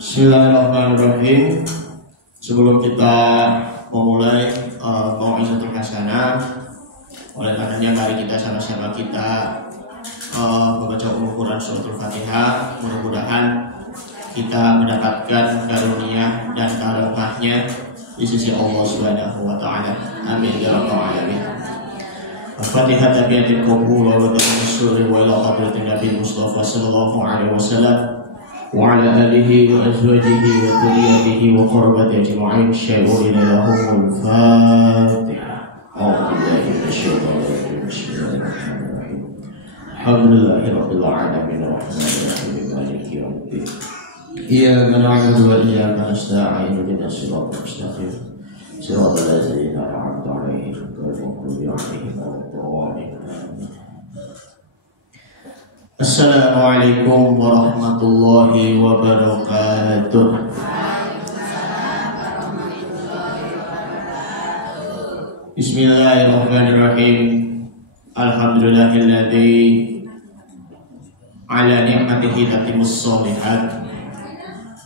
Bismillahirrahmanirrahim. Sebelum kita memulai mau'izatul hasanah, oleh karenanya mari kita sama-sama membaca Quran suratul Fatihah. Mudah-mudahan kita mendapatkan karunia dan karunia di sisi Allah Subhanahu wa taala. Amin ya rabbal alamin. Al-Fatihah tabiatil qabul wa tawassuli wa ila hadratin Nabi Mustafa sallallahu alaihi wasallam wa ala alihi wa azwajihi wa dhurriyyatihi wa qurrati ajma'in. Syai'una lahumul Fatihah. A'udzu minasyaitonir rajim. Bismillahirrahmanirrahim. Alhamdulillahirabbil alamin arrahmanir rahim maliki yaumiddin. Iyyaka na'budu wa iyyaka nasta'in ihdinas siratal mustaqim. Siratal ladzina an'amta 'alaihim ghairil maghdubi 'alaihim waladdallin. Assalamualaikum warahmatullahi wabarakatuh. Bismillahirrahmanirrahim. Alhamdulillahilladzi ala ni'matihi tatimmus shalihat.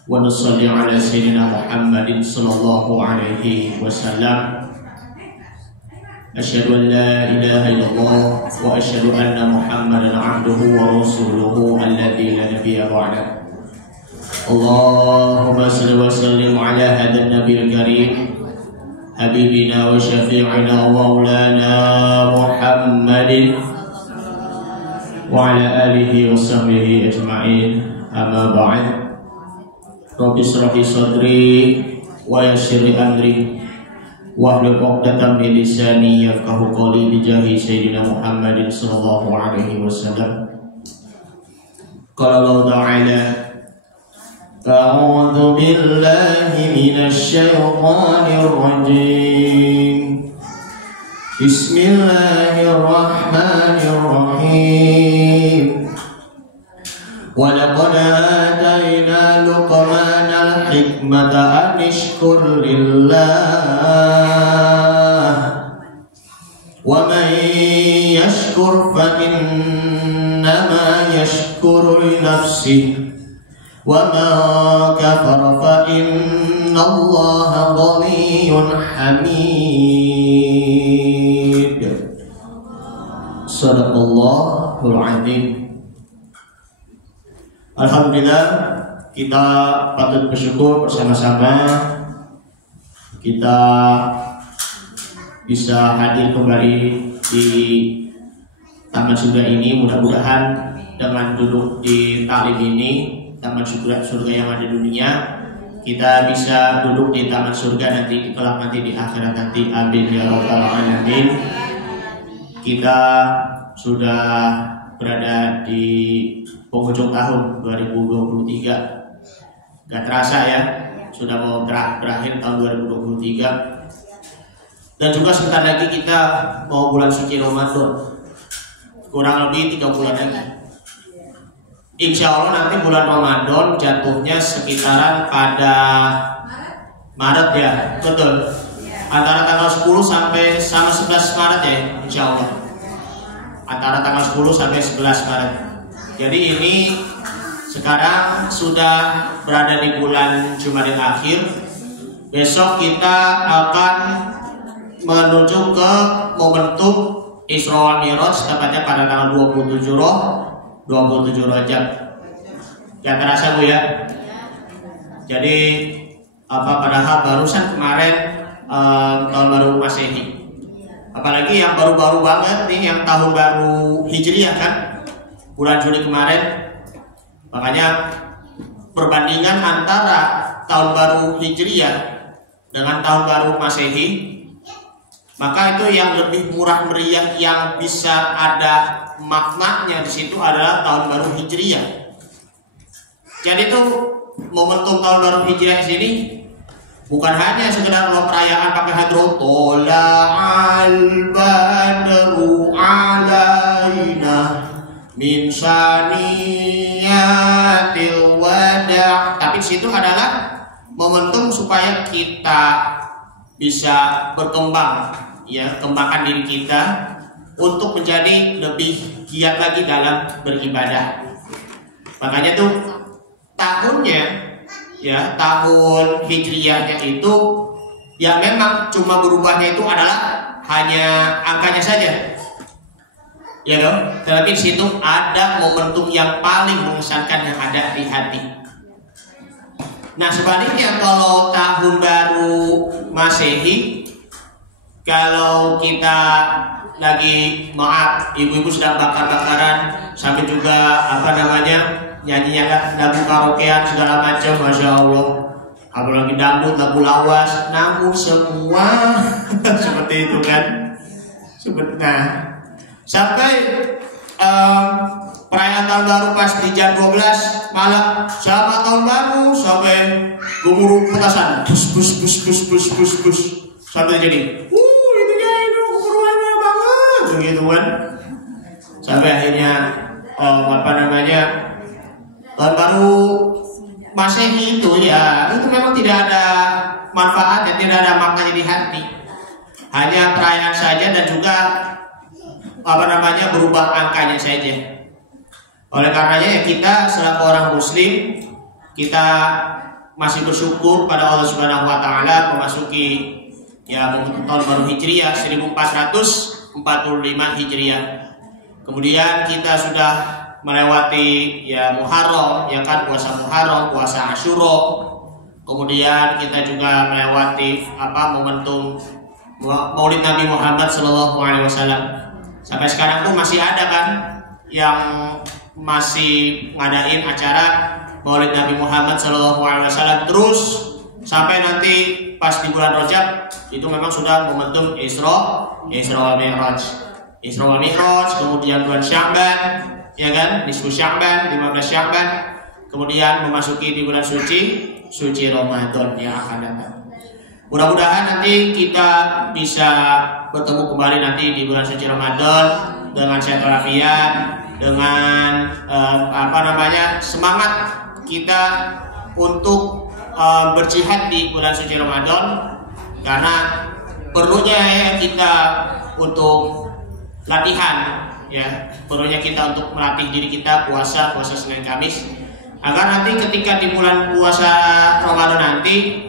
Wa nusalli ala sayyidina Muhammadin sallallahu alaihi wasallam. Asyhadu an la ilaha illallah wa asyhadu anna Muhammadan abduhu wa rasuluhu alladzi la nabiyya ba'da. Allahumma shalli wa sallim ala hadan nabiyil karim habibina wa syafi'ina wa maulana Muhammadin wa ala alihi wa sahbihi ajma'in. Amma ba'd. Rabbi shrah li sadri wa yassir li amri wahlul 'uqdatam min lisani yafqahu qawli bi jahi sayyidina Muhammadin sallallahu alaihi wasallam. Qala Allah ta'ala a'udzu billahi minasy syaithanir rajim. Bismillahirrahmanirrahim. Wa laqad atayna Luqmanal hikmata an ishkur lillah wa man yashkur fa innama yashkuru li nafsihi wa man kafara fa innallaha ghaniyyun hamid. Shadaqallahul azim. Alhamdulillah, kita patut bersyukur bersama-sama kita bisa hadir kembali di Taman Surga ini. Mudah-mudahan dengan duduk di taklim ini, Taman Surga yang ada di dunia, kita bisa duduk di Taman Surga nanti kelak nanti di akhirat nanti. Amin ya rabbal alamin. Kita sudah berada di penghujung tahun 2023. Gak terasa ya, sudah mau berakhir tahun 2023. Dan juga sebentar lagi kita mau bulan suci Ramadan. Kurang lebih 3 bulan lagi. Insya Allah nanti bulan Ramadan jatuhnya sekitaran pada Maret ya, betul. Antara tanggal 10 sampai 11 Maret ya, insya Allah. Antara tanggal 10 sampai 11 Maret. Jadi ini sekarang sudah berada di bulan Jumadil Akhir. Besok kita akan menuju ke momentum Isra wal Mi'raj, tepatnya pada tanggal 27 Rajab. Ya terasa Bu ya. Jadi padahal barusan kemarin tahun baru Masehi. Apalagi yang baru-baru banget nih, yang tahun baru Hijriah kan, bulan Juli kemarin. Makanya perbandingan antara tahun baru Hijriah dengan tahun baru Masehi, maka itu yang lebih murah meriah, yang bisa ada maknanya di situ adalah tahun baru Hijriah. Jadi itu momentum tahun baru Hijriah di sini bukan hanya sekedar perayaan pakai hadrotola al-badru alaina min saniyatil wada', tapi situ adalah momentum supaya kita bisa berkembang, ya, kembangkan diri kita untuk menjadi lebih giat lagi dalam beribadah. Makanya tuh tahunnya, ya tahun hijriyahnya itu yang memang cuma berubahnya itu adalah hanya angkanya saja, ya dong. Tetapi di situ ada momentum yang paling mengesankan yang ada di hati. Nah sebaliknya kalau tahun baru Masehi, kalau kita lagi maaf ibu-ibu sedang bakar-bakaran sampai juga nyanyi lagu karaokean segala macam, masya Allah, apalagi dangdut, lagu lawas, namun semua seperti itu kan. Nah sampai perayaan tahun baru pas di jam 12 malam selamat tahun baru sampai gemuruh petasan bus sampai jadi itu banget begitu kan, sampai akhirnya tahun baru Masehi itu ya itu memang tidak ada manfaat dan tidak ada maknanya di hati, hanya perayaan saja dan juga berubah angkanya saja. Oleh karenanya ya kita selaku orang muslim, kita masih bersyukur pada Allah Subhanahu wa taala memasuki ya tahun baru Hijriah 1445 Hijriah. Kemudian kita sudah melewati ya Muharram, ya kan, puasa Muharram, puasa Asyura. Kemudian kita juga melewati momentum Maulid Nabi Muhammad SAW. Sampai sekarang tuh masih ada kan yang masih ngadain acara Maulid Nabi Muhammad SAW terus sampai nanti pas di bulan Rajab itu memang sudah momentum Isra wal Mi'raj. Isra wal Mi'raj, kemudian bulan Sya'ban, ya kan, nisfu Sya'ban, 15 Sya'ban, kemudian memasuki di bulan suci Ramadan yang akan datang. Mudah-mudahan nanti kita bisa bertemu kembali nanti di bulan suci Ramadan dengan sehat walafiat, dengan semangat kita untuk berjihad di bulan suci Ramadan, karena perlunya kita untuk latihan, ya perlunya kita untuk melatih diri kita puasa Senin Kamis, agar nanti ketika di bulan puasa Ramadan nanti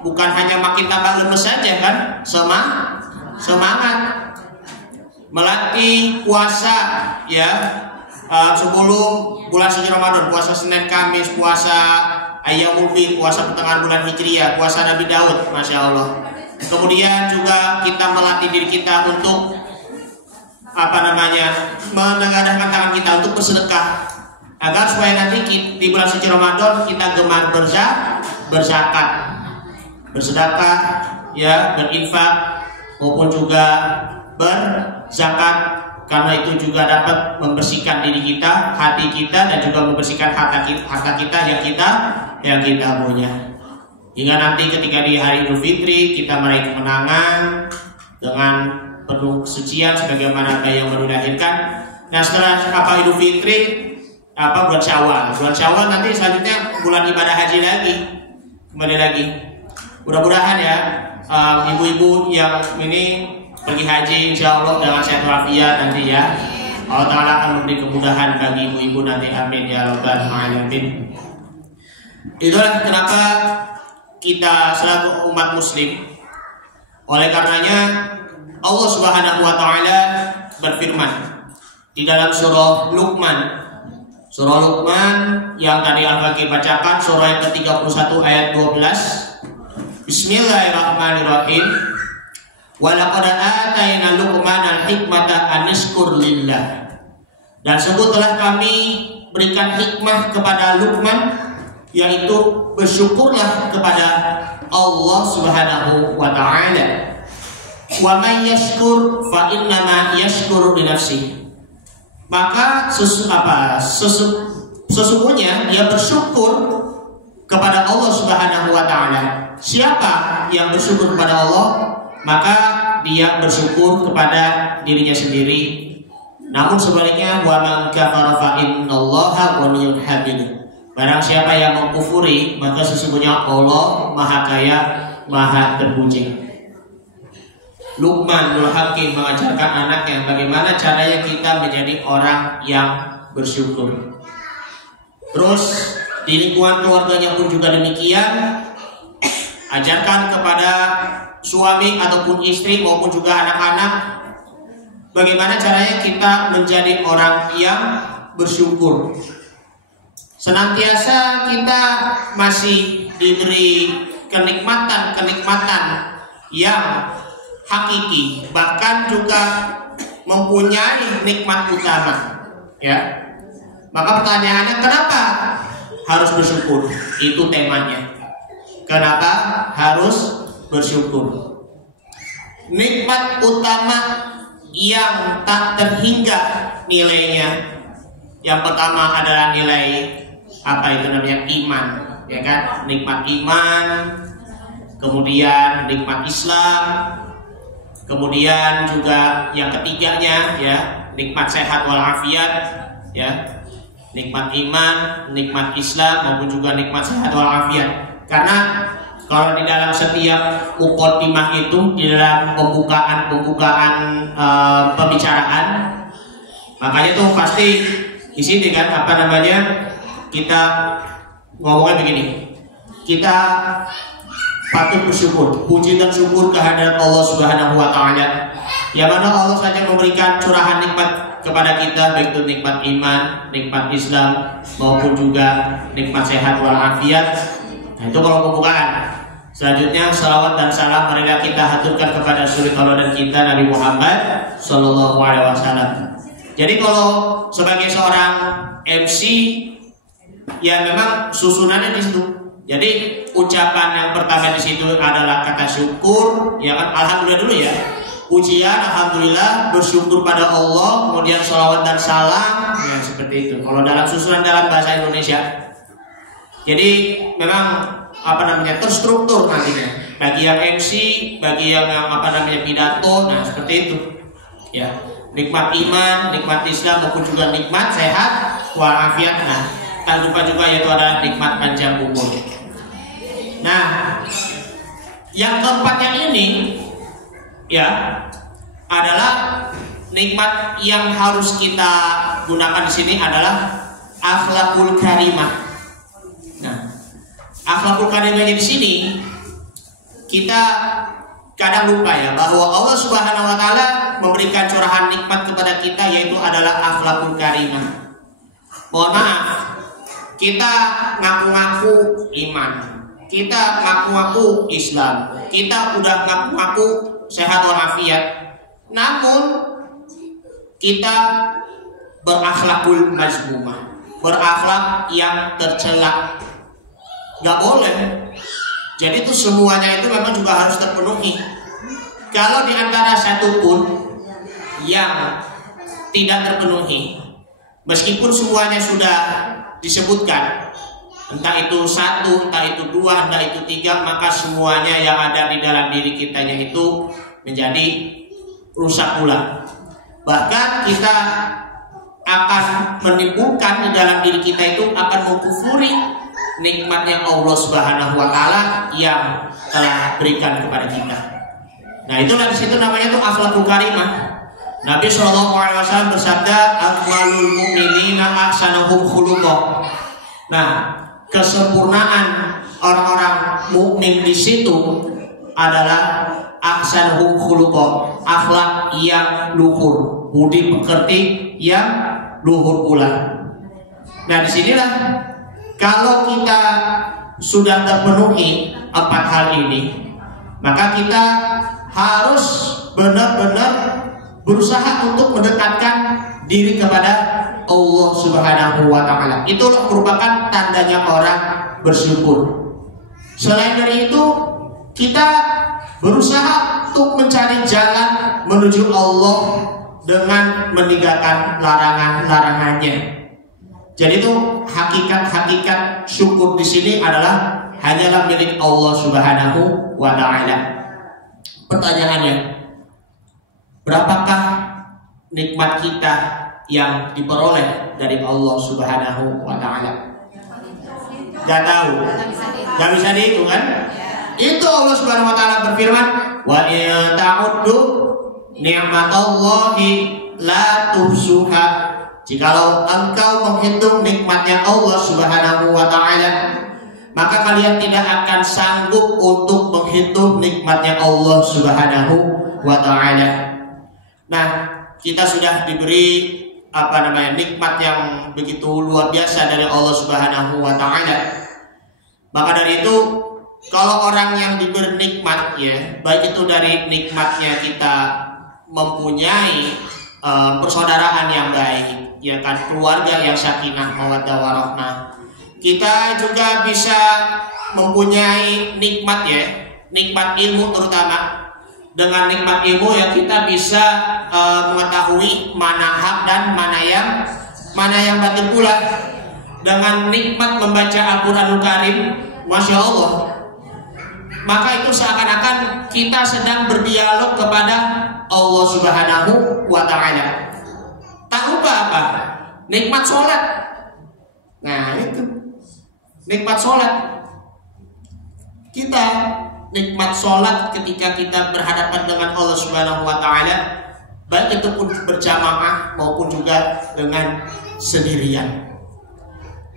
bukan hanya makin tambah lemes saja kan, semangat melatih puasa ya sebelum bulan suci Ramadan, puasa Senin Kamis, puasa Ayyamul Bid, puasa pertengahan bulan Hijriah, puasa Nabi Daud, masya Allah. Kemudian juga kita melatih diri kita untuk menengadahkan tangan kita untuk bersedekah, agar supaya nanti di bulan suci Ramadan kita gemar berzakat, bersedekah, ya berinfak maupun juga berzakat, karena itu juga dapat membersihkan diri kita, hati kita, dan juga membersihkan harta kita yang kita punya. Hingga nanti ketika di hari Idul Fitri kita meraih kemenangan dengan penuh kesucian sebagaimana yang baru dilahirkan. Nah setelah Idul Fitri bulan Syawal. Bulan Syawal nanti selanjutnya bulan ibadah haji lagi, kembali lagi. Mudah-mudahan ya ibu-ibu yang ini pergi haji insya Allah dengan sehat walafiat nanti ya. Allah Ta'ala akan memberi kemudahan bagi ibu-ibu nanti, amin ya rabbal alamin. Itulah kenapa kita selaku umat muslim, oleh karenanya Allah Subhanahu wa taala berfirman di dalam surah Luqman. Surah Luqman yang tadi Al-Fakir bacakan, surah yang ke-31 ayat 12. Bismillahirrahmanirrahim. Wa laqad atayna Luqmanal hikmata an yashkur lillah. Dan sungguh telah kami berikan hikmah kepada Luqman, yaitu bersyukurlah kepada Allah Subhanahu wa taala. Wa may yashkur fa innama yashkuru li nafsihi. Maka sesungguhnya dia bersyukur kepada Allah Subhanahu wa taala. Siapa yang bersyukur kepada Allah, maka dia bersyukur kepada dirinya sendiri. Namun sebaliknya, wa man kafara fa innallaha ghaniyyun hamid. Barang siapa yang mengkufuri, maka sesungguhnya Allah Maha Kaya, Maha Terpuji. Luqmanul Hakim mengajarkan anaknya bagaimana caranya kita menjadi orang yang bersyukur. Terus di lingkungan keluarganya pun juga demikian. Ajarkan kepada suami ataupun istri maupun juga anak-anak bagaimana caranya kita menjadi orang yang bersyukur. Senantiasa kita masih diberi kenikmatan-kenikmatan yang hakiki, bahkan juga mempunyai nikmat utama, ya. Maka pertanyaannya, kenapa harus bersyukur? Itu temanya. Kenapa harus bersyukur? Nikmat utama yang tak terhingga nilainya. Yang pertama adalah nilai apa itu namanya? Iman, ya kan? Nikmat iman, kemudian nikmat Islam, kemudian juga yang ketiganya ya, nikmat sehat walafiat, ya. Nikmat iman, nikmat Islam maupun juga nikmat sehat walafiat. Karena kalau di dalam setiap muqaddimah itu, di dalam pembukaan pembicaraan, makanya tuh pasti di sini kan apa namanya, kita ngomongnya begini, kita patut bersyukur, puji dan syukur kehadirat Allah Subhanahu wa Ta'ala, yang mana Allah saja memberikan curahan nikmat kepada kita, baik itu nikmat iman, nikmat Islam maupun juga nikmat sehat walafiat. Nah, itu kalau pembukaan. Selanjutnya salawat dan salam marilah kita haturkan kepada suri tauladan kita Nabi Muhammad Sallallahu Alaihi Wasallam. Jadi kalau sebagai seorang MC, ya memang susunannya di situ. Jadi ucapan yang pertama di situ adalah kata syukur, ya kan, alhamdulillah dulu ya. Pujian, alhamdulillah, bersyukur pada Allah, kemudian salawat dan salam, ya seperti itu. Kalau dalam susunan dalam bahasa Indonesia. Jadi memang apa namanya terstruktur nantinya. Bagi yang MC, bagi yang apa namanya pidato, nah seperti itu. Ya, nikmat iman, nikmat Islam maupun juga nikmat sehat walafiat. Nah, tak lupa juga yaitu adalah nikmat panjang umur. Nah, yang keempatnya ini ya adalah nikmat yang harus kita gunakan di sini adalah akhlakul karimah. Nah, akhlakul karimahnya di sini kita kadang lupa ya bahwa Allah Subhanahu wa Ta'ala memberikan curahan nikmat kepada kita, yaitu adalah akhlakul karimah. Mohon maaf, kita ngaku-ngaku iman, kita ngaku-ngaku Islam, kita udah ngaku-ngaku sehat walafiat, namun kita berakhlakul mazmumah, berakhlak yang tercela. Gak boleh. Jadi itu semuanya itu memang juga harus terpenuhi. Kalau di antara satu pun yang tidak terpenuhi, meskipun semuanya sudah disebutkan, entah itu satu, entah itu dua, entah itu tiga, maka semuanya yang ada di dalam diri kitanya itu menjadi rusak pula. Bahkan kita akan menimbulkan di dalam diri kita itu akan mengkufuri nikmatnya Allah Subhanahu wa Ta'ala yang telah berikan kepada kita. Nah, itulah di situ namanya itu akhlakul karimah. Nabi Shallallahu Alaihi Wasallam bersabda, "Akmalul mu'minina ahsanuhum khuluqa." Nah, kesempurnaan orang-orang mukmin di situ adalah ahsanuhum khuluqa, akhlak yang luhur, budi pekerti yang luhur pula. Nah, disinilah kalau kita sudah terpenuhi empat hal ini, maka kita harus benar-benar berusaha untuk mendekatkan diri kepada Allah Subhanahu wa Ta'ala. Itulah merupakan tandanya orang bersyukur. Selain dari itu, kita berusaha untuk mencari jalan menuju Allah dengan meninggalkan larangan-larangannya. Jadi itu hakikat syukur di sini adalah hanyalah milik Allah Subhanahu wa Ta'ala. Pertanyaannya, berapakah nikmat kita yang diperoleh dari Allah Subhanahu wa Ta'ala? Gak tahu, gak bisa dihitung kan? Itu Allah Subhanahu wa Ta'ala berfirman, wa in ta'uddu ni'matallahi la tuhsuha. Jikalau engkau menghitung nikmatnya Allah Subhanahu wa ta'ala, maka kalian tidak akan sanggup untuk menghitung nikmatnya Allah Subhanahu wa ta'ala. Nah, kita sudah diberi nikmat yang begitu luar biasa dari Allah Subhanahu wa ta'ala. Maka dari itu, kalau orang yang diberi nikmat, ya, baik itu dari nikmatnya kita mempunyai persaudaraan yang baik, ya kan, keluarga yang sakinah mawaddah warahmah, kita juga bisa mempunyai nikmat, ya, nikmat ilmu terutama. Dengan nikmat ilmu ya kita bisa mengetahui mana hak dan mana yang batil pula. Dengan nikmat membaca Al-Quranul Karim, Masya Allah, maka itu seakan-akan kita sedang berdialog kepada Allah Subhanahu wa ta'ala. Tak lupa apa? Nikmat sholat. Nah itu nikmat sholat. Kita nikmat sholat ketika kita berhadapan dengan Allah Subhanahu wa ta'ala, baik itu pun berjamaah maupun juga dengan sendirian.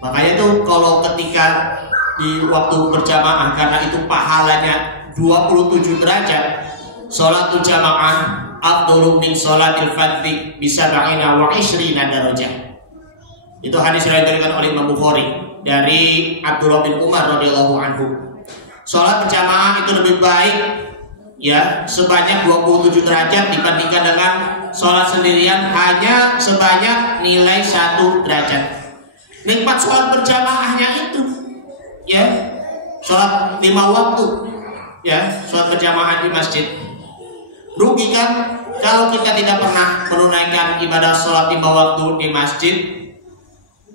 Makanya itu kalau ketika di waktu berjamaah, karena itu pahalanya 27 derajat, sholatul jamaah afdhalu min sholatil fardhi bisab'ina wa 'ishrina darajah. Itu hadis yang diriwayatkan oleh Imam Bukhari dari Abdullah bin Umar radhiyallahu anhu. Sholat berjamaah itu lebih baik, ya, sebanyak 27 derajat dibandingkan dengan sholat sendirian hanya sebanyak nilai 1 derajat. Nikmat sholat berjamaahnya itu, ya, sholat 5 waktu, ya, sholat berjamaah di masjid. Rugi kan kalau kita tidak pernah menunaikan ibadah sholat 5 waktu di masjid,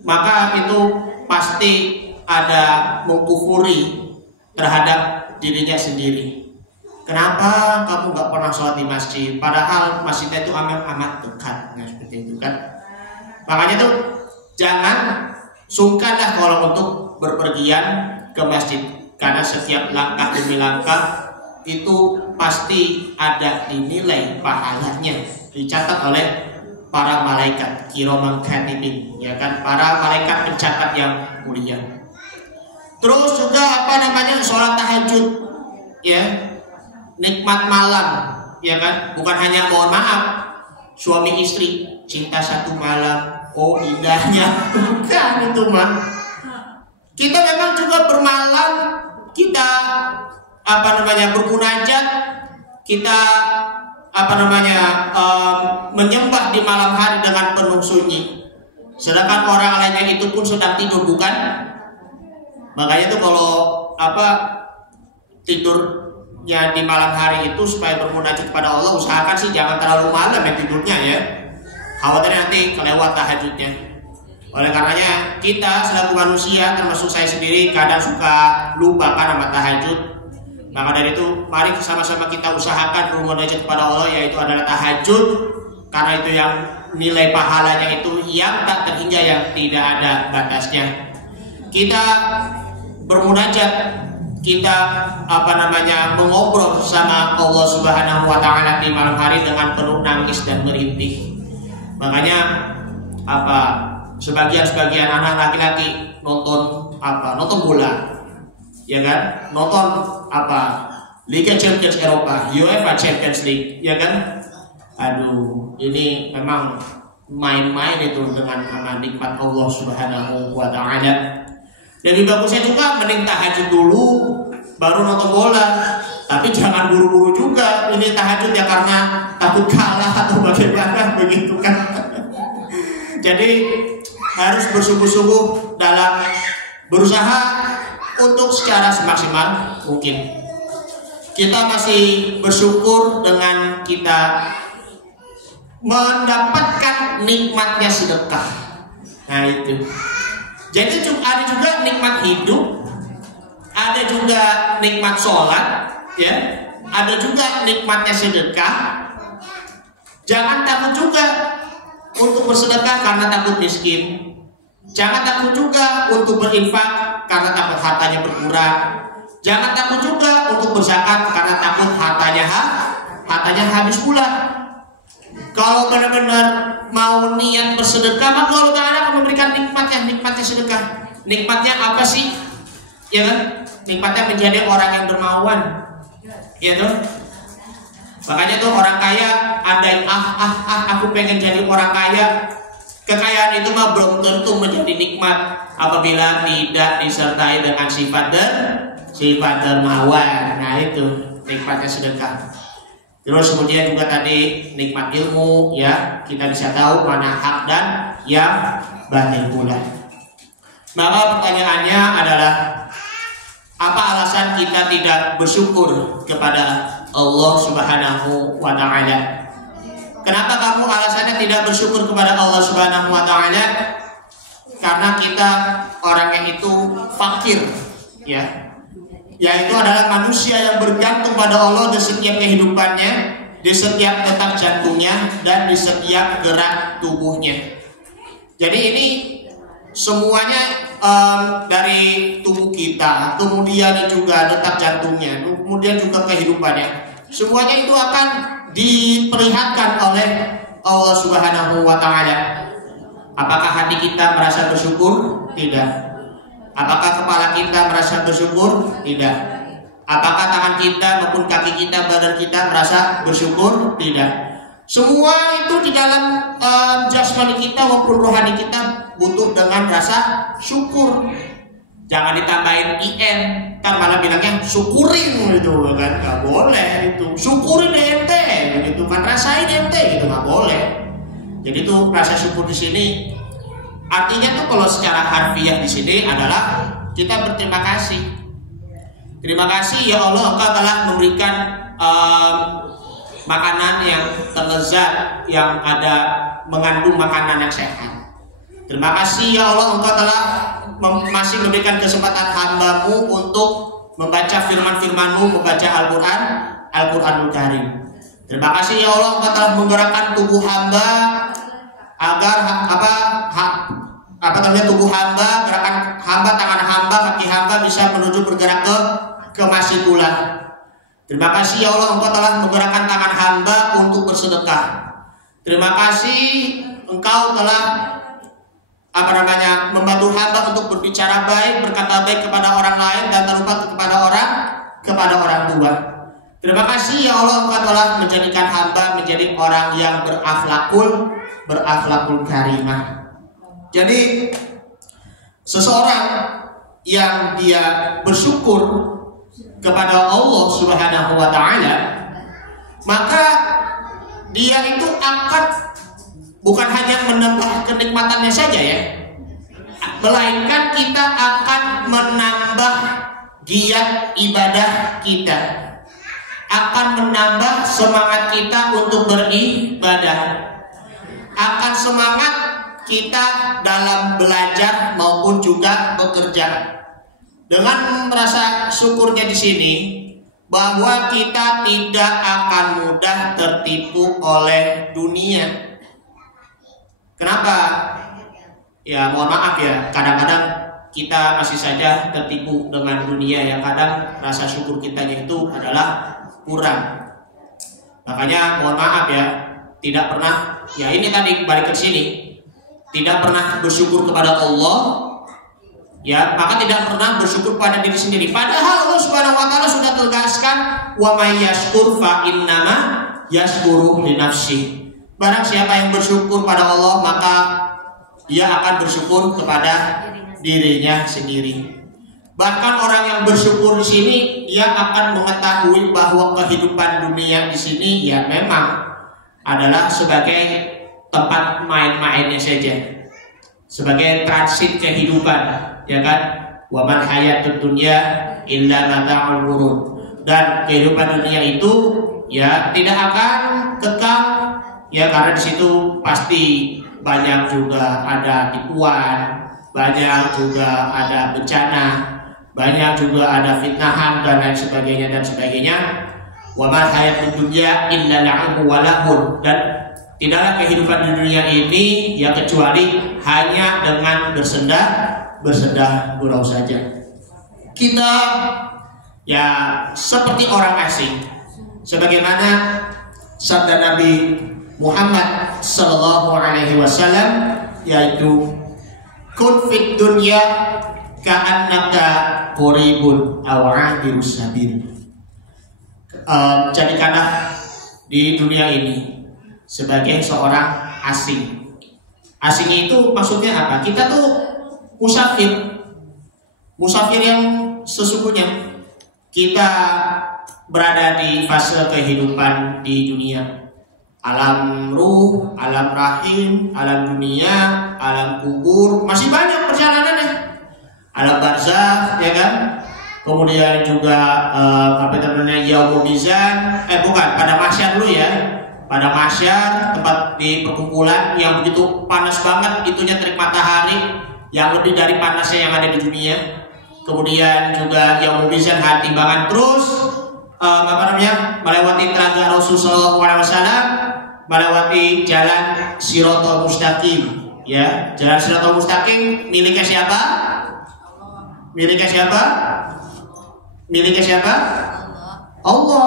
maka itu pasti ada mengkufuri terhadap dirinya sendiri. Kenapa kamu nggak pernah sholat di masjid? Padahal masjidnya itu amat dekat, nah seperti itu kan. Makanya tuh jangan sungkanlah kalau untuk berpergian ke masjid, karena setiap langkah demi langkah itu pasti ada dinilai pahalanya, dicatat oleh para malaikat kiraman katibin, ya kan, para malaikat pencatat yang mulia. Terus juga sholat tahajud, ya, nikmat malam, ya kan, bukan hanya, mohon maaf, suami istri cinta satu malam, oh indahnya, bukan itu mah. Kita memang juga bermalam, kita bermunajat, kita menyembah di malam hari dengan penuh sunyi. Sedangkan orang lainnya itu pun sedang tidur, bukan? Makanya itu kalau tidurnya di malam hari itu supaya bermunajat kepada Allah, usahakan sih jangan terlalu malam ya tidurnya, ya. Khawatir nanti kelewat tahajudnya. Oleh karenanya kita selaku manusia, termasuk saya sendiri, kadang suka lupa kan sama tahajud. Maka dari itu mari sama-sama kita usahakan bermunajat kepada Allah, yaitu adalah tahajud, karena itu yang nilai pahalanya itu yang tak terhingga, yang tidak ada batasnya. Kita bermunajat, kita mengobrol sama Allah Subhanahu wa ta'ala di malam hari dengan penuh nangis dan merintih. Makanya sebagian anak laki-laki nonton bola, ya kan, nonton Liga Champions Eropa, UEFA Champions League, ya kan. Aduh, ini memang main-main itu dengan nikmat Allah Subhanahu wa ta'ala. Jadi bagusnya juga mending tahajud dulu baru nonton bola. Tapi jangan buru-buru juga ini tahajud ya, karena takut kalah atau bagaimana begitu kan. Jadi harus bersungguh-sungguh dalam berusaha untuk secara semaksimal mungkin. Kita masih bersyukur dengan kita mendapatkan nikmatnya sedekah. Nah itu. Jadi ada juga nikmat hidup, ada juga nikmat sholat, ya, ada juga nikmatnya sedekah. Jangan takut juga untuk bersedekah karena takut miskin. Jangan takut juga untuk berinfak karena takut hartanya berkurang. Jangan takut juga untuk berzakat karena takut hartanya habis pula. Kalau benar-benar mau niat bersedekah, maka Allah Ta'ala akan memberikan nikmatnya sedekah. Nikmatnya apa sih? Ya kan? Nikmatnya menjadi orang yang dermawan. Ya tuh. Makanya tuh orang kaya ada yang aku pengen jadi orang kaya. Kekayaan itu mah belum tentu menjadi nikmat apabila tidak disertai dengan sifat dermawan. Nah itu nikmatnya sedekah. Terus kemudian juga tadi nikmat ilmu, ya kita bisa tahu mana hak dan yang batil pula. Maka pertanyaannya adalah, apa alasan kita tidak bersyukur kepada Allah Subhanahu wa Ta'ala? Kenapa kamu alasannya tidak bersyukur kepada Allah Subhanahu wa Ta'ala? Karena kita orangnya itu fakir, ya. Yaitu adalah manusia yang bergantung pada Allah di setiap kehidupannya, di setiap detak jantungnya, dan di setiap gerak tubuhnya. Jadi ini semuanya dari tubuh kita, kemudian juga detak jantungnya, kemudian juga kehidupannya, semuanya itu akan diperlihatkan oleh Allah Subhanahu wa Ta'ala. Apakah hati kita merasa bersyukur? Tidak. Apakah kepala kita merasa bersyukur? Tidak. Apakah tangan kita maupun kaki kita, badan kita merasa bersyukur? Tidak. Semua itu di dalam jasmani kita maupun rohani kita butuh dengan rasa syukur. Jangan ditambahin IN, kan malah bilangnya syukurin gitu kan, nggak boleh itu. Syukurin ente, begitu kan, rasain ente gitu, nggak boleh. Jadi tuh rasa syukur di sini artinya tuh kalau secara harfiah di sini adalah kita berterima kasih. Terima kasih ya Allah, Engkau telah memberikan makanan yang terlezat, yang ada mengandung makanan yang sehat. Terima kasih ya Allah, Engkau telah masih memberikan kesempatan hamba-Mu untuk membaca firman-Firman-Mu, membaca Al-Qur'anul Karim. Terima kasih ya Allah, Engkau telah menggerakkan tubuh hamba agar tubuh hamba, gerakan hamba, tangan hamba, kaki hamba bisa menuju bergerak ke masjid pula. Terima kasih ya Allah, Engkau telah menggerakkan tangan hamba untuk bersedekah. Terima kasih Engkau telah membantu hamba untuk berbicara baik, berkata baik kepada orang lain, dan tak lupa kepada orang tua. Terima kasih ya Allah, Engkau telah menjadikan hamba menjadi orang yang berakhlakul karimah. Jadi seseorang yang dia bersyukur kepada Allah Subhanahu wa Ta'ala, maka dia itu akan bukan hanya menambah kenikmatannya saja ya, melainkan kita akan menambah giat ibadah kita, akan menambah semangat kita untuk beribadah, akan semangat kita dalam belajar maupun juga bekerja. Dengan merasa syukurnya di sini, bahwa kita tidak akan mudah tertipu oleh dunia. Kenapa? Ya mohon maaf ya, kadang-kadang kita masih saja tertipu dengan dunia yang kadang rasa syukur kita itu adalah kurang. Makanya mohon maaf ya, tidak pernah, ya ini tadi balik ke sini, tidak pernah bersyukur kepada Allah, ya maka tidak pernah bersyukur pada diri sendiri. Padahal Allah Subhanahu wa Ta'ala sudah tegaskan, wa may yashkur fa innama yashkuru li nafsi. Barang siapa yang bersyukur pada Allah, maka dia akan bersyukur kepada dirinya sendiri. Bahkan orang yang bersyukur di sini, dia akan mengetahui bahwa kehidupan dunia di sini ya memang adalah sebagai tempat main-mainnya saja, sebagai transit kehidupan, ya kan? Wa man hayatud dunya illa mata'ul ghurur. Dan kehidupan dunia itu ya tidak akan kekal, ya karena di situ pasti banyak juga ada tipuan, banyak juga ada bencana, banyak juga ada fitnahan dan lain sebagainya. Wa ma hayatud dunya illa la'ibun wa lahun. Dan tidaklah kehidupan di dunia ini ya kecuali hanya dengan bersendah gurau saja. Kita ya seperti orang asing, sebagaimana sabda Nabi Muhammad sallallahu alaihi wasallam, yaitu kun fid dunya ka'annaka qoribun aw 'abirus sabil. Jadikanlah di dunia ini sebagai seorang asing. Asing itu maksudnya apa? Kita tuh musafir yang sesungguhnya. Kita berada di fase kehidupan di dunia, alam ruh, alam rahim, alam dunia, alam kubur, masih banyak perjalanannya. Alam barzakh, ya kan? Kemudian juga apa namanya, yaumul mizan, bukan, pada mahsyar dulu ya. Pada mahsyar, tempat di perkumpulan yang begitu panas banget, itunya terik matahari yang lebih dari panasnya yang ada di dunia. Kemudian juga yaumul mizan, hari timbangan, terus apa namanya, melewati telaga Rasulullah SAW, melewati jalan Shiratal Mustaqim, ya. Jalan Shiratal Mustaqim miliknya siapa? Miliknya siapa? Miliknya siapa? Allah,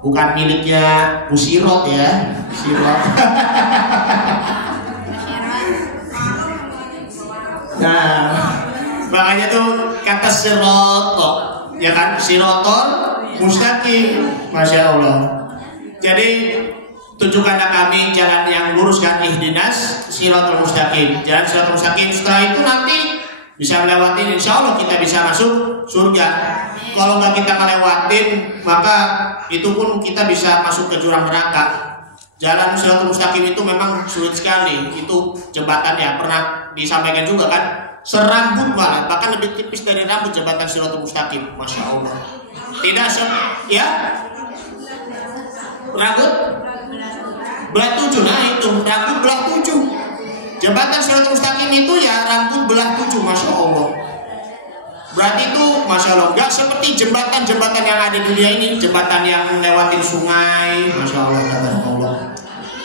bukan miliknya Busirot ya. Sirot. Nah, makanya tuh kata Sirot, ya kan? Shiratal Mustaqim, masya Allah. Jadi tunjukkanlah kami jalan yang lurus, kan, ihdinas Shiratal Mustaqim, jalan Shiratal Mustaqim. Setelah itu nanti bisa melewatin, insya Allah kita bisa masuk surga. Kalau nggak kita melewatin, maka itu pun kita bisa masuk ke jurang neraka. Jalan Shiratal Mustaqim itu memang sulit sekali. Itu jembatannya pernah disampaikan juga kan, serambut malah, bahkan lebih tipis dari rambut jembatan Shiratal Mustaqim, masya Allah. Tidak ya, rambut belah 7, nah itu rambut belah 7. Jembatan Shiratal Mustaqim itu ya rambut belah 7, masya Allah. Berarti itu masya Allah, nggak seperti jembatan-jembatan yang ada di dunia ini, jembatan yang lewatin sungai, masya Allah, tabarakallah.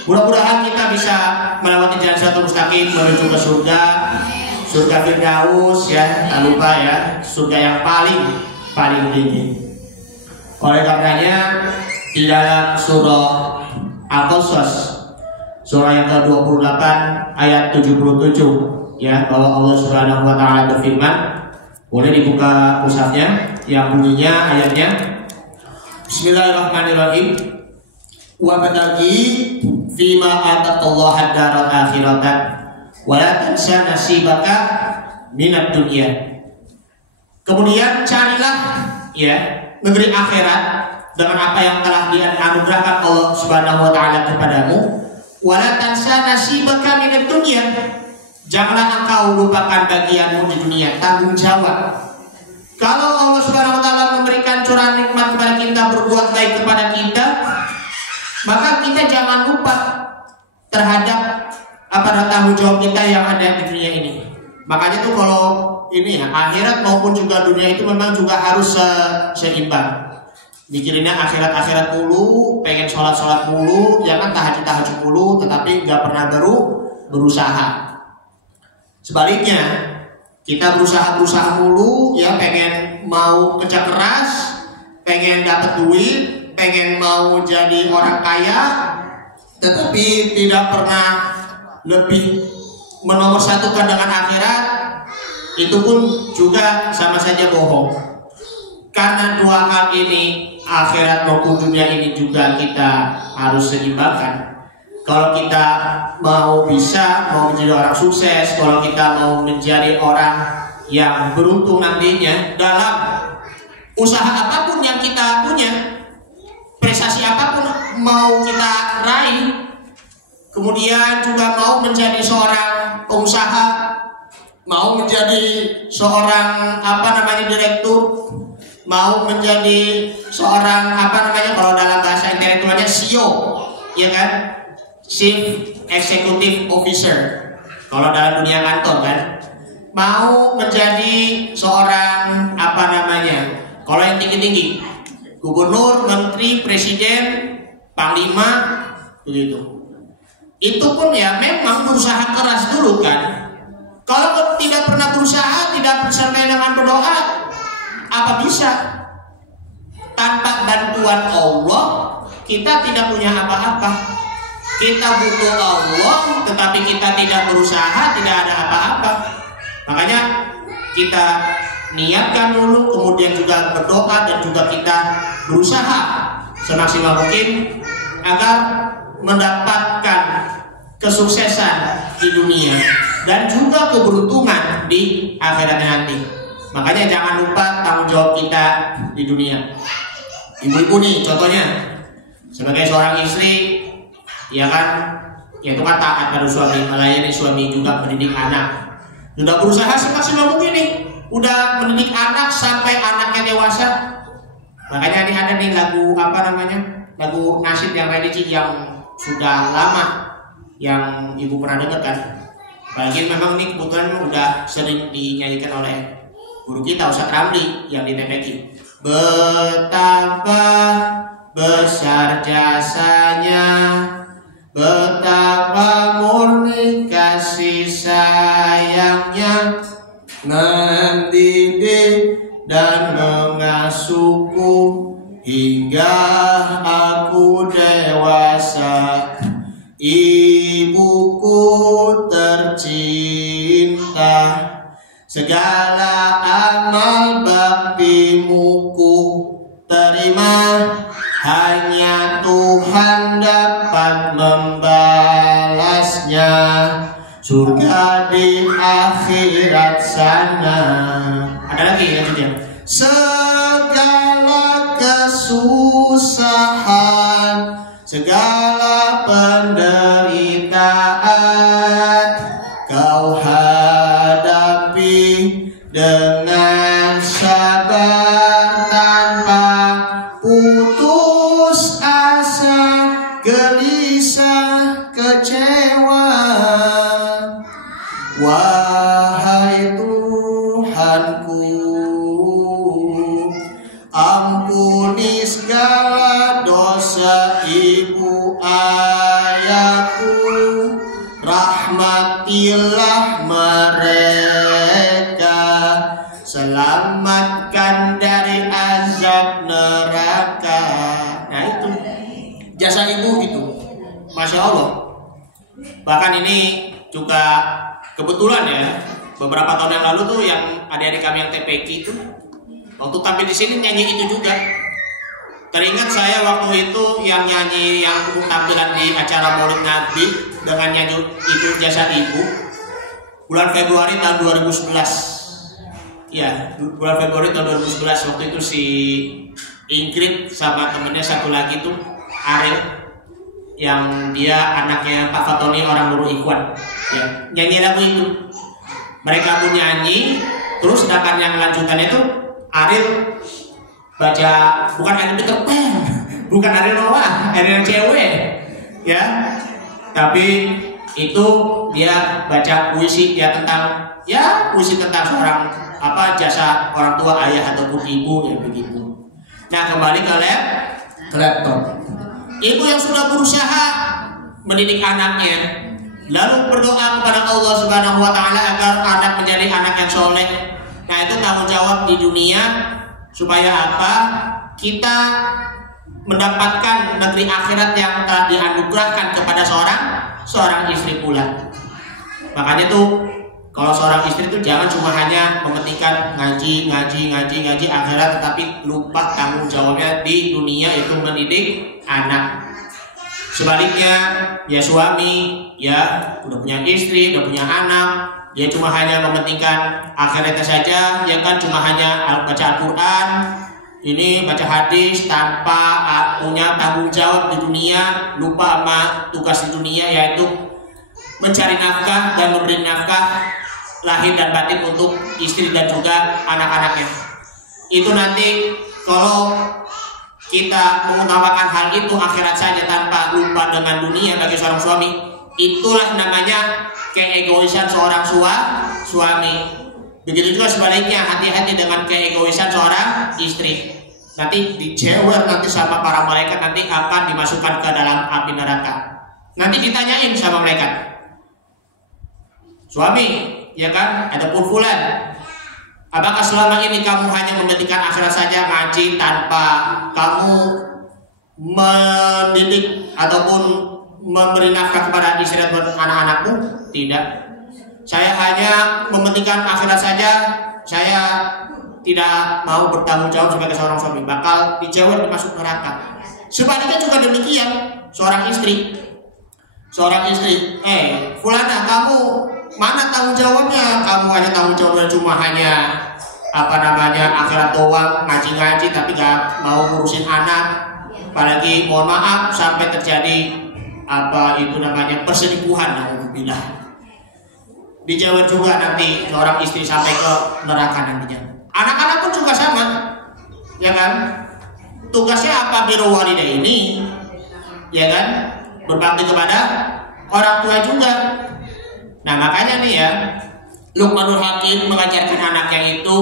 Mudah-mudahan kita bisa melewati jalan Shiratal Mustaqim menuju ke surga, surga Firdaus ya, tak lupa ya, surga yang paling tinggi. Oleh karenanya di dalam surah Al-Qasas, surah yang ke-28 ayat 77 ya, bahwa Allah Subhanahu wa taala berfirman, boleh dibuka mushafnya yang bunyinya ayatnya, Bismillahirrahmanirrahim. Wa bataghi fima ataqallaha ad-daral akhirata wa la tansa nasibaka minad dunya. Kemudian carilah ya negeri akhirat dengan apa yang telah dianugerahkan Allah Subhanahu wa taala kepadamu. Wala tansa nasibaka minad dunya. Janganlah engkau lupakan bagianmu di dunia, tanggung jawab. Kalau Allah Subhanahu wa taala memberikan curahan nikmat kepada kita, berbuat baik kepada kita, maka kita jangan lupa terhadap apa tanggung jawab kita yang ada di dunia ini. Makanya tuh kalau ini ya, akhirat maupun juga dunia itu memang juga harus seimbang. Mikirinnya akhirat mulu, pengen sholat mulu, ya kan, tahajud mulu, tetapi nggak pernah berusaha. Sebaliknya, kita berusaha mulu, ya, pengen mau kerja keras, pengen dapat duit, pengen mau jadi orang kaya, tetapi tidak pernah lebih menomorsatukan dengan akhirat, itu pun juga sama saja bohong. Karena dua hal ini, akhirat maupun dunia ini juga kita harus seimbangkan. Kalau kita mau menjadi orang sukses, kalau kita mau menjadi orang yang beruntung nantinya dalam usaha apapun yang kita punya, prestasi apapun mau kita raih, kemudian juga mau menjadi seorang pengusaha, mau menjadi seorang direktur, mau menjadi seorang kalau dalam bahasa intelektualnya CEO, ya kan? Chief Executive Officer kalau dalam dunia kantor kan, mau menjadi seorang kalau yang tinggi-tinggi, gubernur, menteri, presiden, panglima, begitu. Itu pun ya memang berusaha keras dulu kan. Kalau tidak pernah berusaha, tidak besertai dengan berdoa, apa bisa? Tanpa bantuan Allah, kita tidak punya apa-apa. Kita butuh Allah, tetapi kita tidak berusaha, tidak ada apa-apa. Makanya kita niatkan dulu, kemudian juga berdoa dan juga kita berusaha semaksimal mungkin agar mendapatkan kesuksesan di dunia dan juga keberuntungan di akhirat nanti. Makanya jangan lupa tanggung jawab kita di dunia. Ibu-ibu nih contohnya sebagai seorang istri, ya kan, yaitu kan taat pada suami, melayani suami, juga mendidik anak. Sudah berusaha semaksimal mungkin nih, udah mendidik anak sampai anaknya dewasa. Makanya ini ada nih lagu apa namanya, lagu nasyid yang religi yang sudah lama, yang ibu pernah dengar kan. Apalagi memang ini kebetulan udah sering dinyanyikan oleh guru kita Ustaz Ramli yang di TPQ. Betapa besar jasanya, betapa murni kasih sayangnya, mendidik dan mengasuhku hingga aku dewasa. Ibuku tercinta, segala amal baktimu ku terima, hanya Tuhan dapat membalasnya, surga di akhirat sana. Ada lagi lanjutnya. Segala kesusahan, segala penderitaan kau hadapi dengan sabar tanpa putus asa, gelisah, kecewa. Wahai Tuhanku, ampuni segala dosa ibu ayahku, rahmatilah mereka, selamatkan dari azab neraka. Nah itu jasa ibu itu, Masya Allah. Bahkan ini juga kebetulan ya, beberapa tahun yang lalu tuh yang adik-adik kami yang TPQ itu waktu tampil di sini nyanyi itu juga. Teringat saya waktu itu yang nyanyi yang tampilan di acara Maulid Nabi dengan nyanyi itu jasa ibu bulan Februari tahun 2011. Ya, bulan Februari tahun 2011 waktu itu si Ingrid sama temennya satu lagi tuh Ariel, yang dia anaknya Pak Fatoni orang Nurul Ikhwan, ya, nyanyi lagu itu. Mereka pun nyanyi, terus sedangkan yang lanjutannya itu Ariel baca, bukan Ariel Peter Pan, bukan Ariel Noah, Ariel yang cewek, ya. Tapi itu dia baca puisi dia tentang, ya puisi tentang seorang apa jasa orang tua, ayah ataupun ibu, ya begitu. Nah kembali ke laptop. Ibu yang sudah berusaha mendidik anaknya, lalu berdoa kepada Allah Subhanahu wa Ta'ala agar anak menjadi anak yang soleh. Nah itu tanggung jawab di dunia, supaya apa? Kita mendapatkan negeri akhirat yang telah dianugerahkan kepada seorang istri pula. Makanya tuh kalau seorang istri itu jangan cuma hanya mementingkan ngaji akhirat, tetapi lupa tanggung jawabnya di dunia, yaitu mendidik anak. Sebaliknya ya suami ya udah punya istri, udah punya anak, dia cuma hanya mementingkan akhiratnya saja, ya kan, cuma hanya baca Al-Quran, ini baca hadis tanpa punya tanggung jawab di dunia, lupa sama tugas di dunia, yaitu mencari nafkah dan memberi nafkah lahir dan batin untuk istri dan juga anak-anaknya. Itu nanti kalau kita mengutamakan hal itu akhirat saja tanpa lupa dengan dunia bagi seorang suami, itulah namanya keegoisan seorang suami. Begitu juga sebaliknya, hati-hati dengan keegoisan seorang istri. Nanti dijewer nanti sama para malaikat, nanti akan dimasukkan ke dalam api neraka. Nanti ditanyain sama malaikat, suami, ya kan, adapun fulan, apakah selama ini kamu hanya menjadikan akhirat saja ngaji tanpa kamu mendidik ataupun memberi nafkah kepada istri dan anak-anakmu? Tidak. Saya hanya mementingkan akhirat saja. Saya tidak mau bertanggung jawab sebagai seorang suami, bakal dijauh masuk neraka. Sebaliknya juga demikian, seorang istri, fulana, kamu mana tanggung jawabnya? Kamu hanya tanggung jawabnya cuma hanya akhirat doang, ngaji-ngaji tapi gak mau ngurusin anak. Apalagi mohon maaf sampai terjadi perselingkuhan, alhamdulillah. Dijawab juga nanti seorang istri sampai ke neraka nantinya. Anak-anak pun juga sama, ya kan? Tugasnya apa? Birrul walidaini, ya kan? Berbakti kepada orang tua juga. Nah makanya nih ya, Luqmanul Hakim mengajarkan anaknya itu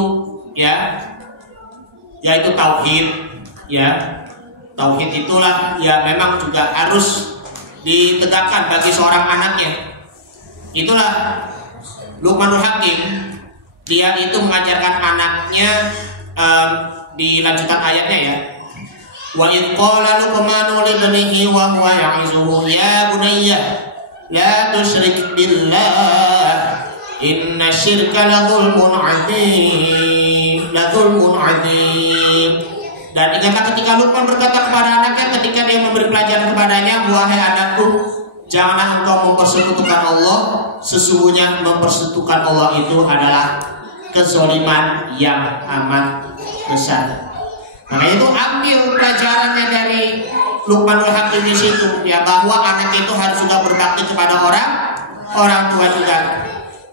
yaitu tauhid, tauhid itulah memang juga harus ditegakkan bagi seorang anaknya. Itulah Luqmanul Hakim, dia itu mengajarkan anaknya di lanjutan ayatnya ya. Wa idh qala Luqmanu li ibnihi wa huwa ya'izuhu ya bunayya la tusyrik billah inna syirka la dzulmun 'adzim. Dan ingatlah ketika Luqman berkata kepada anaknya ketika dia memberi pelajaran kepadanya, wahai anakku, janganlah engkau mempersekutukan Allah, sesungguhnya mempersekutukan Allah itu adalah kezaliman yang amat besar. Nah itu ambil pelajarannya dari Luqmanul Hakim di situ, ya, bahwa anak itu harus juga berbakti kepada orang tua juga.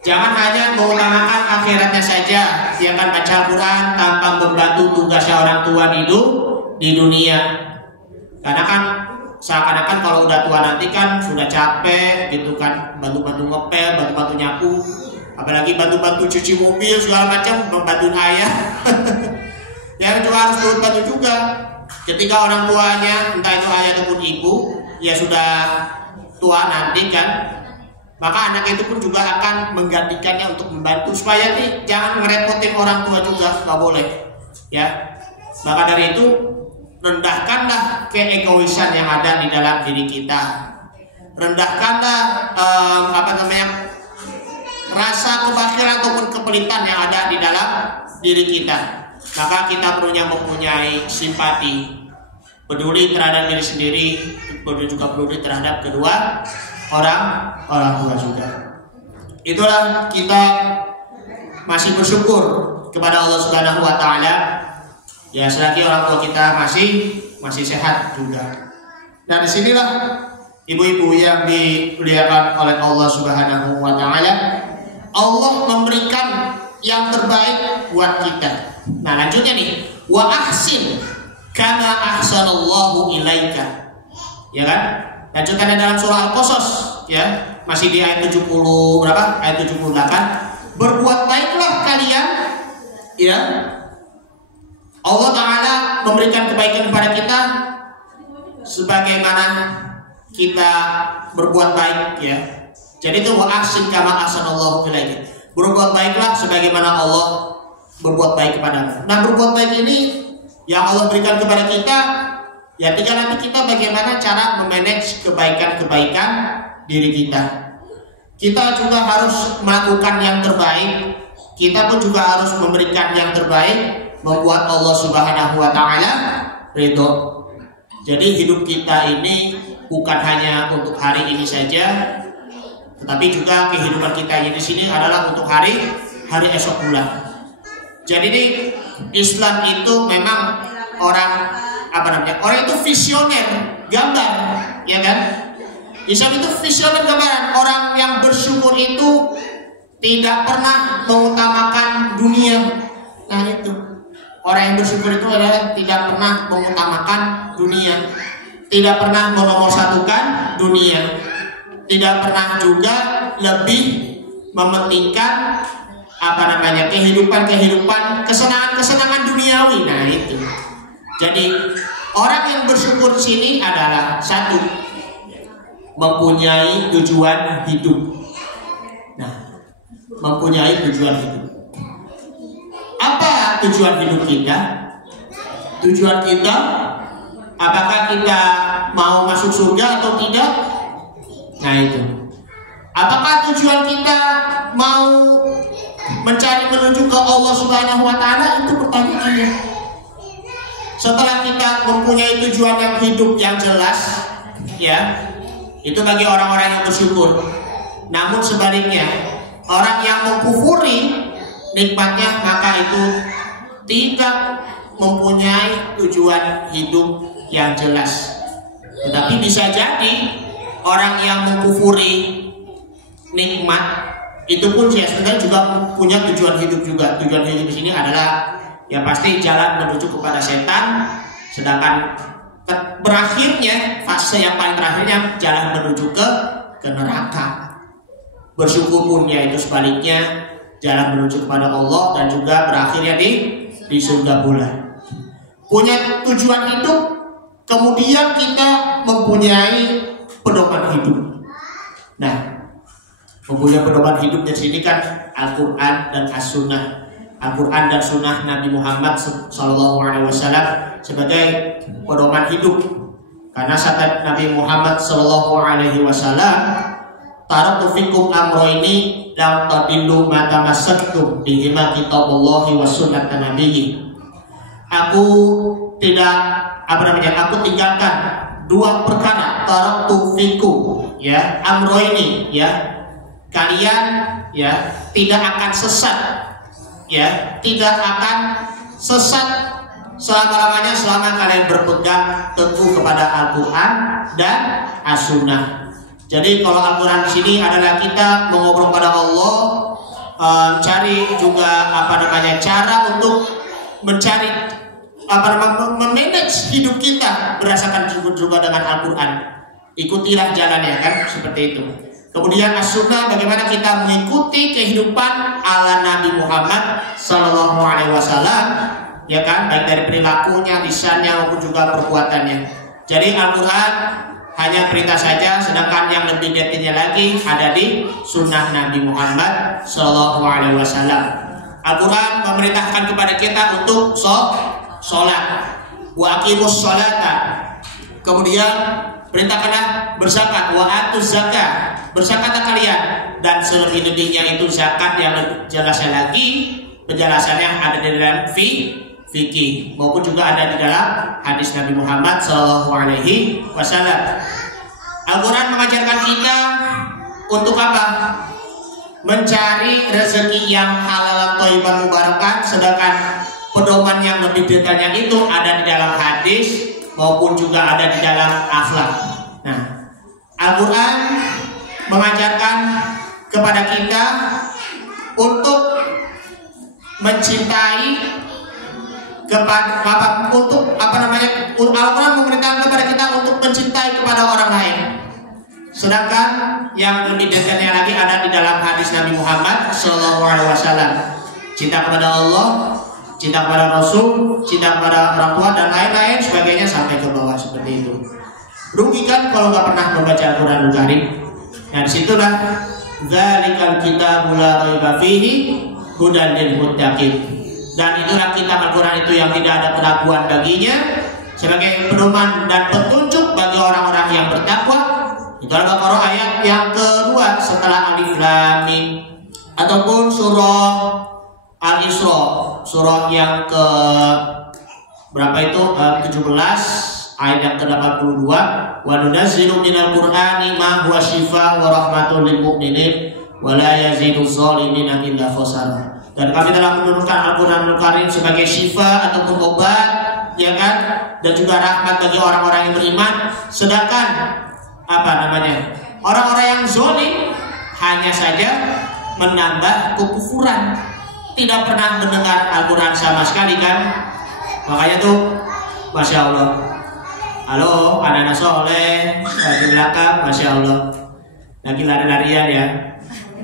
Jangan hanya mengutamakan akhiratnya saja, dia akan baca Al-Quran tanpa membantu tugasnya orang tua di dunia. Karena kan seakan-akan kalau udah tua nanti kan sudah capek gitu kan, bantu-bantu ngepel, bantu-bantu nyapu, apalagi bantu-bantu cuci mobil segala macam, membantu ayah. Ya juga harus turut bantu juga. Ketika orang tuanya, entah itu ayah ataupun ibu, ya sudah tua nanti kan, maka anak itu pun juga akan menggantikannya untuk membantu supaya jangan ngerepotin orang tua juga, nggak boleh. Ya, maka dari itu rendahkanlah keegoisan yang ada di dalam diri kita. Rendahkanlah rasa kebakiran ataupun kepelitan yang ada di dalam diri kita. Maka kita perlunya mempunyai simpati, peduli terhadap diri sendiri, juga peduli terhadap kedua orang tua juga. Itulah kita masih bersyukur kepada Allah Subhanahu wa taala, ya, selagi orang tua kita masih sehat juga. Dan disinilah ibu-ibu yang dimuliakan oleh Allah Subhanahu wa taala, Allah memberikan yang terbaik buat kita. Nah lanjutnya nih, wa ahsin kama ahsanallahu ilaika, ya kan? Lanjutannya dalam surah Al-Qasas, ya, masih di ayat 70 berapa? Ayat 78. Berbuat baiklah kalian, ya. Allah Ta'ala memberikan kebaikan kepada kita sebagaimana kita berbuat baik, ya. Jadi itu wa ahsin kama ahsanallahu ilaika. Berbuat baiklah sebagaimana Allah berbuat baik kepadamu. Nah, berbuat baik ini yang Allah berikan kepada kita, ya tinggal nanti kita bagaimana cara memanage kebaikan-kebaikan diri kita. Kita juga harus melakukan yang terbaik. Kita pun juga harus memberikan yang terbaik, membuat Allah Subhanahu wa taala ridho. Jadi hidup kita ini bukan hanya untuk hari ini saja, tetapi juga kehidupan kita di sini adalah untuk hari esok pula. Jadi ini Islam itu memang orang itu visioner, gambar, ya kan? Islam itu visioner, gambaran. Orang yang bersyukur itu tidak pernah mengutamakan dunia. Nah itu, orang yang bersyukur itu adalah tidak pernah mengutamakan dunia, tidak pernah menomorsatukan dunia, tidak pernah juga lebih mementingkan kehidupan, kesenangan duniawi. Nah itu. Jadi orang yang bersyukur di sini adalah satu, mempunyai tujuan hidup. Nah, mempunyai tujuan hidup. Apa tujuan hidup kita? Tujuan kita, apakah kita mau masuk surga atau tidak? Nah itu. Apakah tujuan kita mau mencari menuju ke Allah Subhanahu wa Ta'ala? Itu pertanyaannya. Setelah kita mempunyai tujuan yang hidup yang jelas, ya, itu bagi orang-orang yang bersyukur. Namun sebaliknya, orang yang mengkufuri nikmatnya, maka itu tidak mempunyai tujuan hidup yang jelas. Tetapi bisa jadi orang yang mengkufuri nikmat itu pun sebenarnya juga punya tujuan hidup juga. Tujuan hidup di sini adalah ya pasti jalan menuju kepada setan, sedangkan berakhirnya fase yang paling terakhirnya jalan menuju ke neraka. Bersyukur pun yaitu sebaliknya jalan menuju kepada Allah dan juga berakhirnya di surga pula. Punya tujuan hidup, kemudian kita mempunyai pedoman hidup. Nah, mempunyai pedoman hidup di sini kan Al-Quran dan As-Sunnah. Al-Quran dan Sunnah Nabi Muhammad SAW sebagai pedoman hidup. Karena sabda Nabi Muhammad SAW, taraktu fikum amroini la tadillu ma tamassaktum bihima kitabullahi wa sunnata nabiyyi. Aku tinggalkan dua perkara, taraktu fikum, ya, amroini, ya, kalian ya tidak akan sesat, ya, tidak akan sesat selama-lamanya selama kalian berpegang teguh kepada Al-Quran dan As-Sunnah. Jadi kalau Al-Quran di sini adalah kita mengobrol pada Allah, cari juga cara untuk mencari memanage hidup kita berdasarkan juga dengan Al-Quran. Ikutilah jalannya kan seperti itu. Kemudian As-Sunnah, bagaimana kita mengikuti kehidupan ala Nabi Muhammad SAW, ya kan, baik dari perilakunya, lisannya maupun juga perbuatannya. Jadi Al-Quran hanya perintah saja, sedangkan yang lebih detailnya lagi ada di Sunnah Nabi Muhammad SAW. Al-Quran memerintahkan kepada kita untuk sholat, wa aqimus sholata. Kemudian perintahkanlah berzakat, wa atuz zakat, berzakatlah kalian, dan selebih-lebihnya itu zakat yang jelasnya lagi penjelasannya ada di dalam fikih maupun juga ada di dalam hadis Nabi Muhammad SAW. Al-Quran mengajarkan kita untuk apa? Mencari rezeki yang halal, thayyibah, mubarakah, sedangkan pedoman yang lebih detailnya itu ada di dalam hadis maupun juga ada di dalam akhlak. Nah, Al-Quran mengajarkan kepada kita untuk mencintai Al-Quran memerintahkan kepada kita untuk mencintai kepada orang lain. Sedangkan yang lebih detailnya lagi ada di dalam hadis Nabi Muhammad SAW. Cinta kepada Allah, cinta kepada Rasul, cinta kepada orang tua dan lain-lain sebagainya sampai ke bawah seperti itu. Rugi kan kalau nggak pernah membaca Al-Quranul Karim. Nah, disitulah dzalikal kitabul la raiba fihi hudan lil muttaqin. Dan itulah kitab Al-Quran itu yang tidak ada keraguan baginya, sebagai pedoman dan petunjuk bagi orang-orang yang bertakwa. Itu Al-Baqarah ayat yang kedua setelah Alif Lam Mim, ataupun surah Al-Isra, surah yang ke berapa itu? 17 ayat yang ke-82. Wa nunazzilu minal Qur'ani ma huwa shifaa wa rahmatul lil mu'minin wa la yazidu dz-dhalimina illa khasara. Dan kami telah menurunkan Al-Quranul Karim sebagai syifa ataupun obat, ya kan, dan juga rahmat bagi orang-orang yang beriman. Sedangkan orang-orang yang zalim hanya saja menambah kekufuran, tidak pernah mendengar Al-Quran sama sekali kan. Makanya tuh, Masya Allah, halo anak-anak soleh di belakang, Masya Allah, lagi lari-larian ya,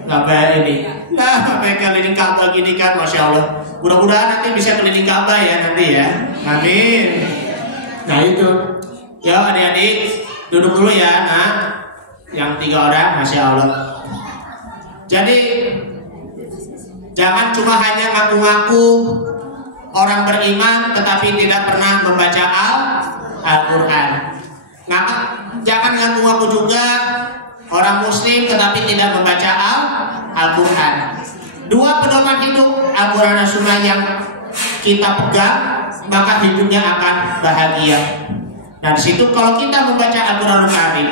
sampai ini, sampai keliling Ka'bah gini kan, Masya Allah. Mudah-mudahan nanti bisa keliling Ka'bah ya nanti ya, amin. Nah itu, ya adik-adik duduk dulu ya, nah, yang 3 orang, Masya Allah. Jadi jangan cuma hanya ngaku-ngaku orang beriman tetapi tidak pernah membaca Al-Quran. Jangan ngaku-ngaku juga orang muslim tetapi tidak membaca Al-Quran. Dua pedoman hidup Al-Quran dan Sunnah yang kita pegang, maka hidupnya akan bahagia. Nah di situ kalau kita membaca Al-Quran Karim,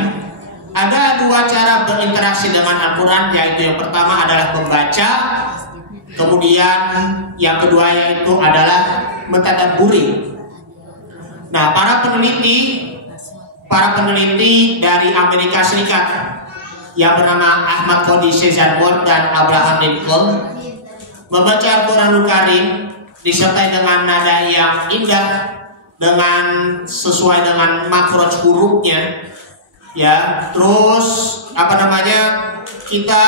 ada dua cara berinteraksi dengan Al-Quran, yaitu yang pertama adalah membaca, kemudian yang kedua yaitu adalah mentadabburi. Nah para peneliti dari Amerika Serikat yang bernama Ahmad Cody Cesar dan Abraham Lincoln membaca Al-Quranul Karim disertai dengan nada yang indah, dengan sesuai dengan makroj hurufnya, ya. Terus kita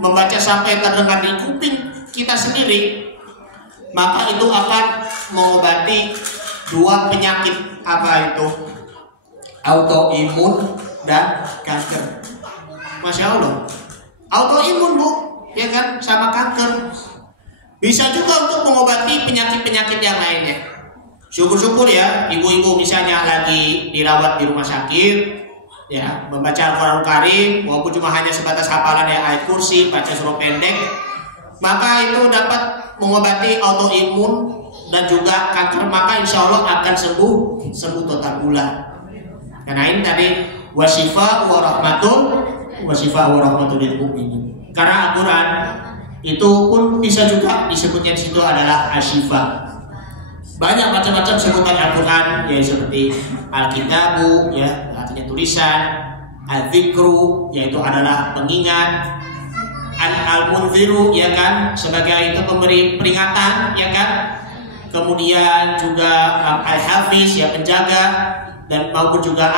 membaca sampai terdengar di kuping kita sendiri, maka itu akan mengobati dua penyakit, apa itu? Autoimun dan kanker. Masya Allah, autoimun bu, ya kan, sama kanker. Bisa juga untuk mengobati penyakit-penyakit yang lainnya. Syukur-syukur ya, ibu-ibu misalnya lagi dirawat di rumah sakit, ya, membaca Al-Quran Karim, walaupun cuma hanya sebatas hafalan ayat kursi, baca surah pendek, maka itu dapat mengobati autoimun dan juga kanker, maka insya Allah akan sembuh total bulan. Karena ini tadi wasyifa wa rahmatul lil mu'minin. Karena Al-Quran itu pun bisa juga disebutnya di situ adalah asyifa. Banyak macam-macam sebutan Al-Quran, ya, seperti Al-Kitabu, ya, artinya tulisan, Al-Dzikru, yaitu adalah pengingat, Al-Munziru, ya kan, sebagai itu pemberi peringatan, ya kan. Kemudian juga Al-Hafiz, ya, penjaga, dan maupun juga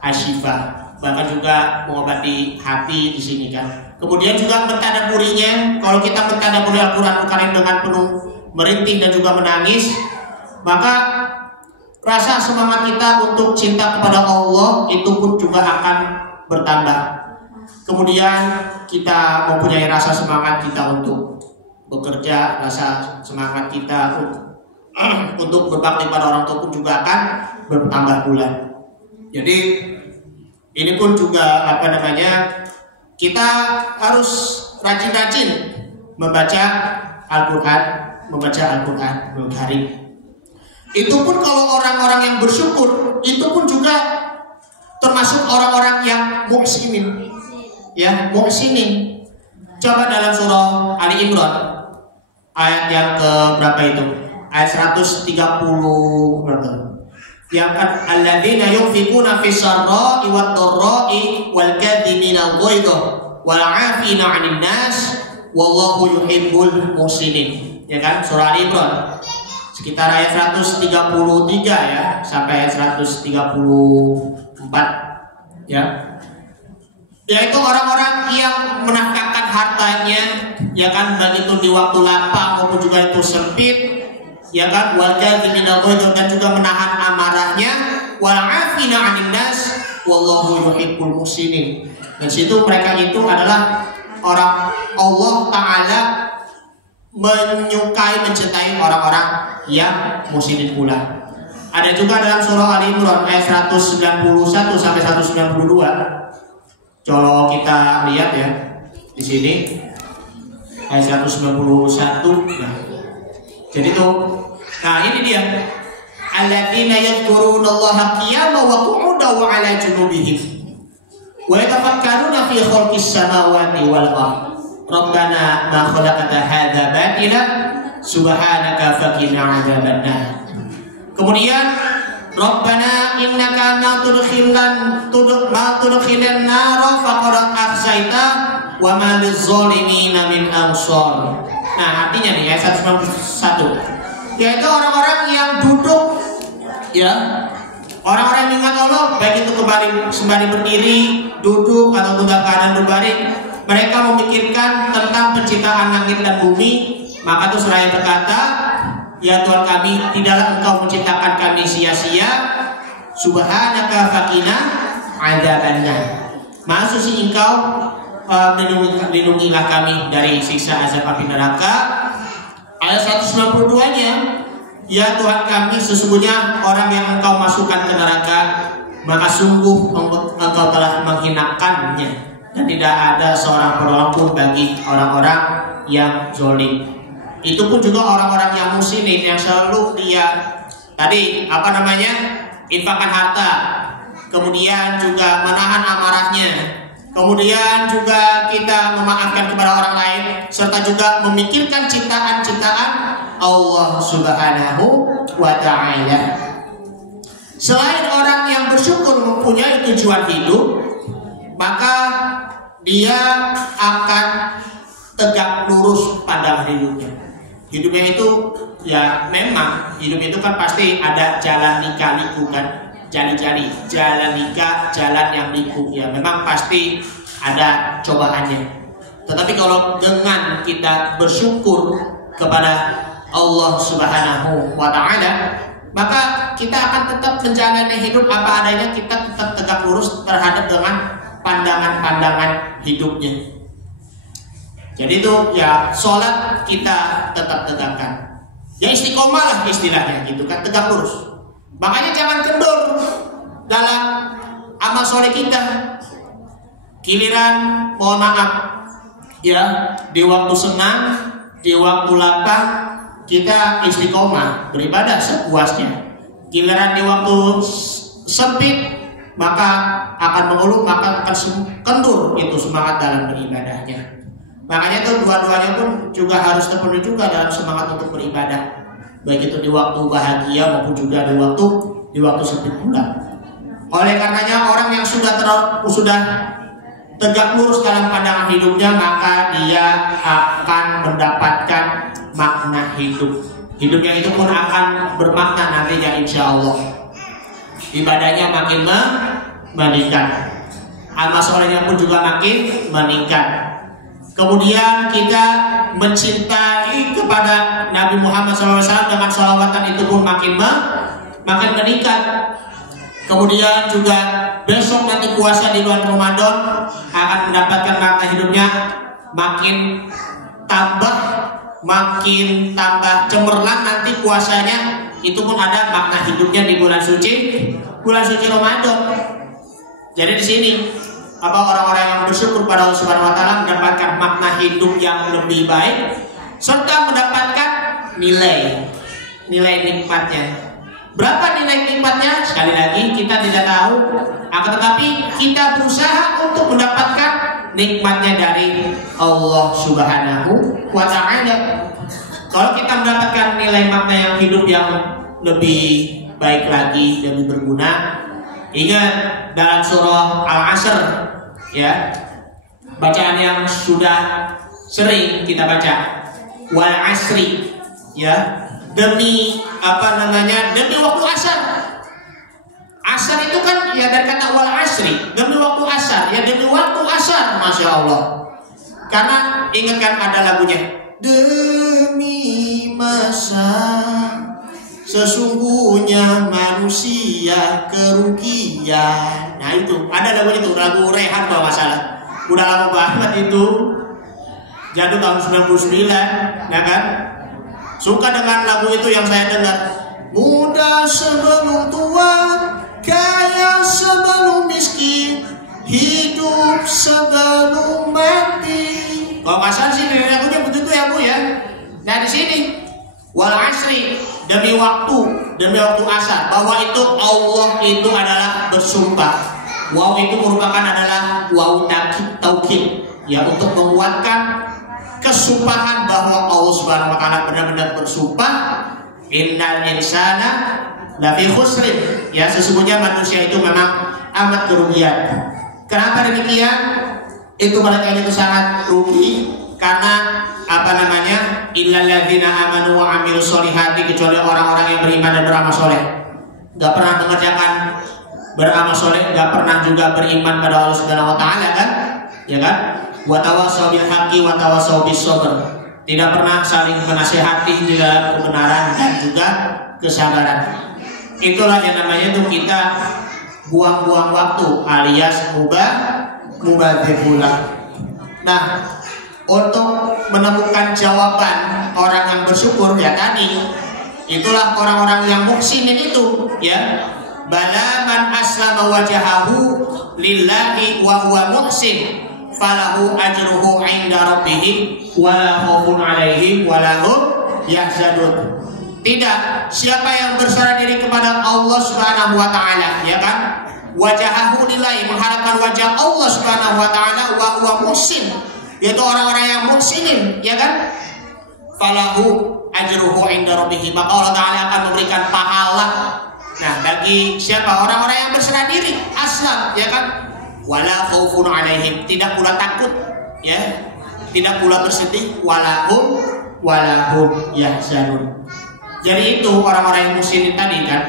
Asyifa, bahkan juga mengobati hati di sini kan. Kemudian juga mentadabburinya, kalau kita mentadabburi Al-Quran Karim dengan penuh merintih dan juga menangis, maka rasa semangat kita untuk cinta kepada Allah itu pun juga akan bertambah. Kemudian kita mempunyai rasa semangat kita untuk bekerja, rasa semangat kita untuk berbakti pada orang tua pun juga akan bertambah bulan. Jadi ini pun juga kita harus rajin-rajin membaca Al-Quran Karim. Itu pun kalau orang-orang yang bersyukur, itu pun juga termasuk orang-orang yang muhsinin, ya, muhsinin. Coba dalam surah Ali Imran ayat yang ke berapa itu? Ayat 130 berapa? Yang kan alladzina yunfikuna fis sarra'i wad dharra'i wal kadhimina al-ghaidha wal 'afina 'anil nas wallahu yuhibbul muhsinin. Ya kan, surah Ali Imran sekitar ayat 133 ya sampai ayat 134, ya. Yaitu orang-orang yang menafkahkan hartanya, ya kan, baik itu di waktu lapang maupun juga itu sempit, ya kan, wal kadhimina al-ghaidha, dan juga menahan amarahnya, wal 'afina 'anil nas wallahu yuhibbul muhsinin. Dan situ mereka itu adalah orang Allah Ta'ala menyukai, mencintai orang-orang yang muhsinin pula. Ada juga dalam surah Ali Imran ayat 191 sampai 192. Kalau kita lihat ya di sini ayat 191. Nah, jadi tuh, nah ini dia. Alladzina yadhkurunallaha qiyaman wa qu'udan wa 'ala junubihim wa yatafakkaruna fi khalqis samawati wal ardh. Rabbana ma khalaqta hadza batila subhanaka faqina 'adzabannar. Kemudian Rabbana innaka ma tudkhilan nara faqad akhzaita wa ma lizzalimin min ansar. Nah, artinya nih ayat 191, yaitu orang-orang yang duduk, ya, orang-orang yang ingat Allah, baik itu sembari berdiri, duduk ataupun dalam keadaan berbaring, mereka memikirkan tentang penciptaan langit dan bumi. Maka tuh seraya berkata, ya Tuhan kami, tidaklah Engkau menciptakan kami sia-sia. Subhanaka faqina adzabannar. Maha suci Engkau, lindungilah kami dari siksa azab api neraka. Ayat 192-nya, ya Tuhan kami, sesungguhnya orang yang Engkau masukkan ke neraka maka sungguh engkau telah menghinakannya, dan tidak ada seorang penolong pun bagi orang-orang yang zalim. Itu pun juga orang-orang yang muslimin yang selalu dia tadi infakkan harta, kemudian juga menahan amarahnya, kemudian juga kita memaafkan kepada orang lain, serta juga memikirkan ciptaan-ciptaan Allah Subhanahu wa Ta'ala. Selain orang yang bersyukur mempunyai tujuan hidup, maka dia akan tegak lurus pada hidupnya. Hidupnya itu ya memang hidup itu kan pasti ada jalan lika-liku kan, jali-jali, jalan lika, jalan yang liku ya, memang pasti ada cobaannya. Tetapi kalau dengan kita bersyukur kepada Allah Subhanahu wa Ta'ala, maka kita akan tetap menjalani hidup apa adanya, kita tetap tegak lurus terhadap dengan pandangan-pandangan hidupnya. Jadi itu ya sholat kita tetap tegakkan, ya istiqomah lah istilahnya gitu kan, tegak lurus. Makanya jangan kendor dalam amal soleh kita. Giliran mohon maaf ya, di waktu senang, di waktu lapang kita istiqomah beribadah sepuasnya. Giliran di waktu sempit maka akan mengeluh, maka akan kendur itu semangat dalam beribadahnya. Makanya itu dua-duanya pun juga harus terpenuhi juga dalam semangat untuk beribadah, baik itu di waktu bahagia maupun juga di waktu sempit pula. Oleh karenanya orang yang sudah tegak lurus dalam pandangan hidupnya, maka dia akan mendapatkan makna hidup. Hidupnya itu pun akan bermakna nantinya insya Allah. Ibadahnya makin meningkat, amal solehnya pun juga makin meningkat. Kemudian kita mencintai kepada Nabi Muhammad SAW dengan sholawatan itu pun makin meningkat. Kemudian juga besok nanti puasa di bulan Ramadan akan mendapatkan makna hidupnya makin tambah cemerlang nanti puasanya. Itu pun ada makna hidupnya di bulan suci Ramadan. Jadi di sini orang-orang yang bersyukur pada Allah Subhanahu wa Ta'ala mendapatkan makna hidup yang lebih baik, serta mendapatkan nilai nikmatnya. Berapa nilai nikmatnya? Sekali lagi kita tidak tahu, akan tetapi kita berusaha untuk mendapatkan nikmatnya dari Allah Subhanahu wa Ta'ala. Kalau kita mendapatkan nilai makna yang hidup yang lebih baik lagi, lebih berguna, ingat dalam surah Al-Asr ya, bacaan yang sudah sering kita baca, wal asri ya, demi demi waktu asar. Asar itu kan ya dari kata wal asri, demi waktu asar ya, demi waktu asar, masya Allah. Karena ingat kan ada lagunya, demi masa sesungguhnya manusia kerugian. Nah itu ada lagu itu, lagu Rehan kalau masalah. Udah lama banget itu, jatuh tahun 99, ya kan? Suka dengan lagu itu yang saya dengar. Muda sebelum tua, kaya sebelum miskin, hidup sebelum mati. Kalau nggak salah sih lagunya begitu ya Bu ya. Nah di sini wal asri, demi waktu asar, bahwa itu Allah itu adalah bersumpah. Waw itu merupakan adalah waw taukid ya, untuk menguatkan kesumpahan bahwa Allah Subhanahu wa Ta'ala benar-benar bersumpah, innal insana lafi khusrin ya, sesungguhnya manusia itu memang amat kerugian. Kenapa demikian? Itu mereka itu sangat rugi karena illal ladzina amanu wa amilus solihati, kecuali orang-orang yang beriman dan beramal soleh. Gak pernah mengerjakan beramal soleh, gak pernah juga beriman pada Allah Subhanahu wa Ta'ala kan, ya kan? Wa tawassaw bil haqqi wa tawassaw bis sabr, tidak pernah saling menasihati di dalam kebenaran dan juga kesabaran. Itulah yang namanya tuh kita buang-buang waktu alias mubadzirullah. Nah, untuk menemukan jawaban orang yang bersyukur ya tadi, itulah orang-orang yang muhsinin itu ya. bala man aslama wajahahu lillahi wa huwa muhsin falahu ajruhu 'inda rabbih wala khaufun 'alaihim wala hum yahzanun. Tidak, siapa yang berserah diri kepada Allah Subhanahu wa taala, ya kan? Wajahahu lillahi, mengharapkan wajah Allah Subhanahu wa taala, wa huwa muhsin, yaitu orang-orang yang muhsinin, ya kan? Falahu ajruhu 'inda rabbih, maka Allah taala akan memberikan pahala. Nah, bagi siapa? Orang-orang yang berserah diri, aslam, ya kan? Wala khaufun 'alaihim, tidak pula takut, ya. Tidak pula bersedih, walahum yahzanun. Jadi itu orang-orang yang muslimin tadi kan,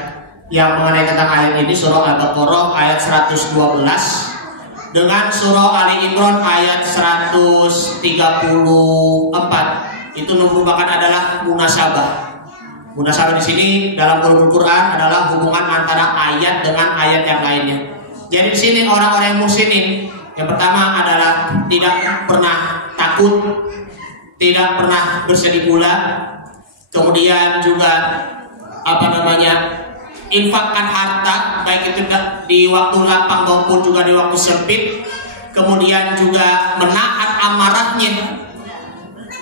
yang mengenai tentang ayat ini surah Al-Baqarah ayat 112 dengan surah Ali Imran ayat 134. Itu merupakan adalah munasabah. Munasabah di sini dalam Al-Quran adalah hubungan antara ayat dengan ayat yang lainnya. Jadi di sini orang-orang yang muslimin yang pertama adalah tidak pernah takut, tidak pernah bersedih pula. Kemudian juga infakkan harta, baik itu di waktu lapang maupun juga di waktu sempit. Kemudian juga menahan amarahnya,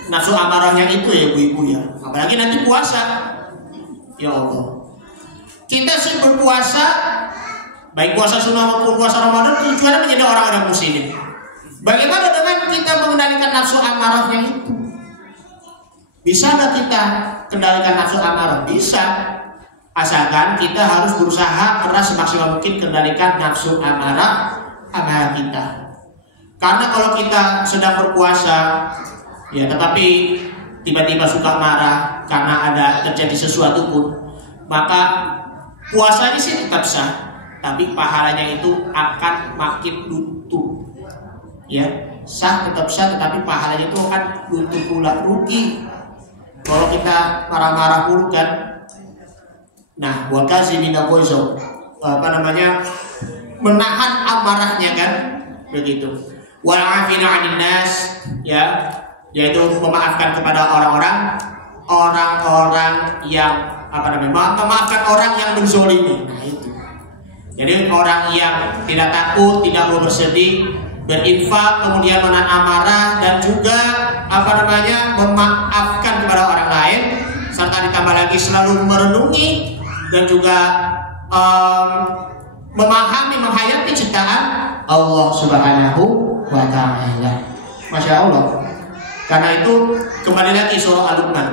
nafsu amarahnya itu ya ibu-ibu ya. Apalagi nanti puasa, ya Allah. Kita sih berpuasa, baik puasa sunnah maupun puasa Ramadan, tujuannya menjadi orang-orang muslimin. Bagaimana dengan kita mengendalikan nafsu amarahnya itu? Bisa nggak kita kendalikan nafsu amarah? Bisa, asalkan kita harus berusaha keras semaksimal mungkin kendalikan nafsu amarah kita. Karena kalau kita sedang berpuasa, ya tetapi tiba-tiba suka marah karena ada terjadi sesuatu pun, maka puasanya sih tetap sah, tapi pahalanya itu akan makin luntur. Ya, sah tetap sah, tetapi pahalanya itu akan luntur pula, rugi. Kalau kita marah-marah dulu kan, nah wakasi minagozo, menahan amarahnya kan, begitu. Wal'afina 'anil nas, ya, yaitu memaafkan kepada orang-orang yang memaafkan orang yang menzolimi. Nah itu. Jadi orang yang tidak takut, tidak mau bersedih, berinfak, kemudian menahan amarah, dan juga memaafkan kepada orang lain, serta ditambah lagi selalu merenungi dan juga memahami, menghayati ciptaan Allah Subhanahu wa ta'ala. Masya Allah. Karena itu kembali lagi surah Al-Luqman,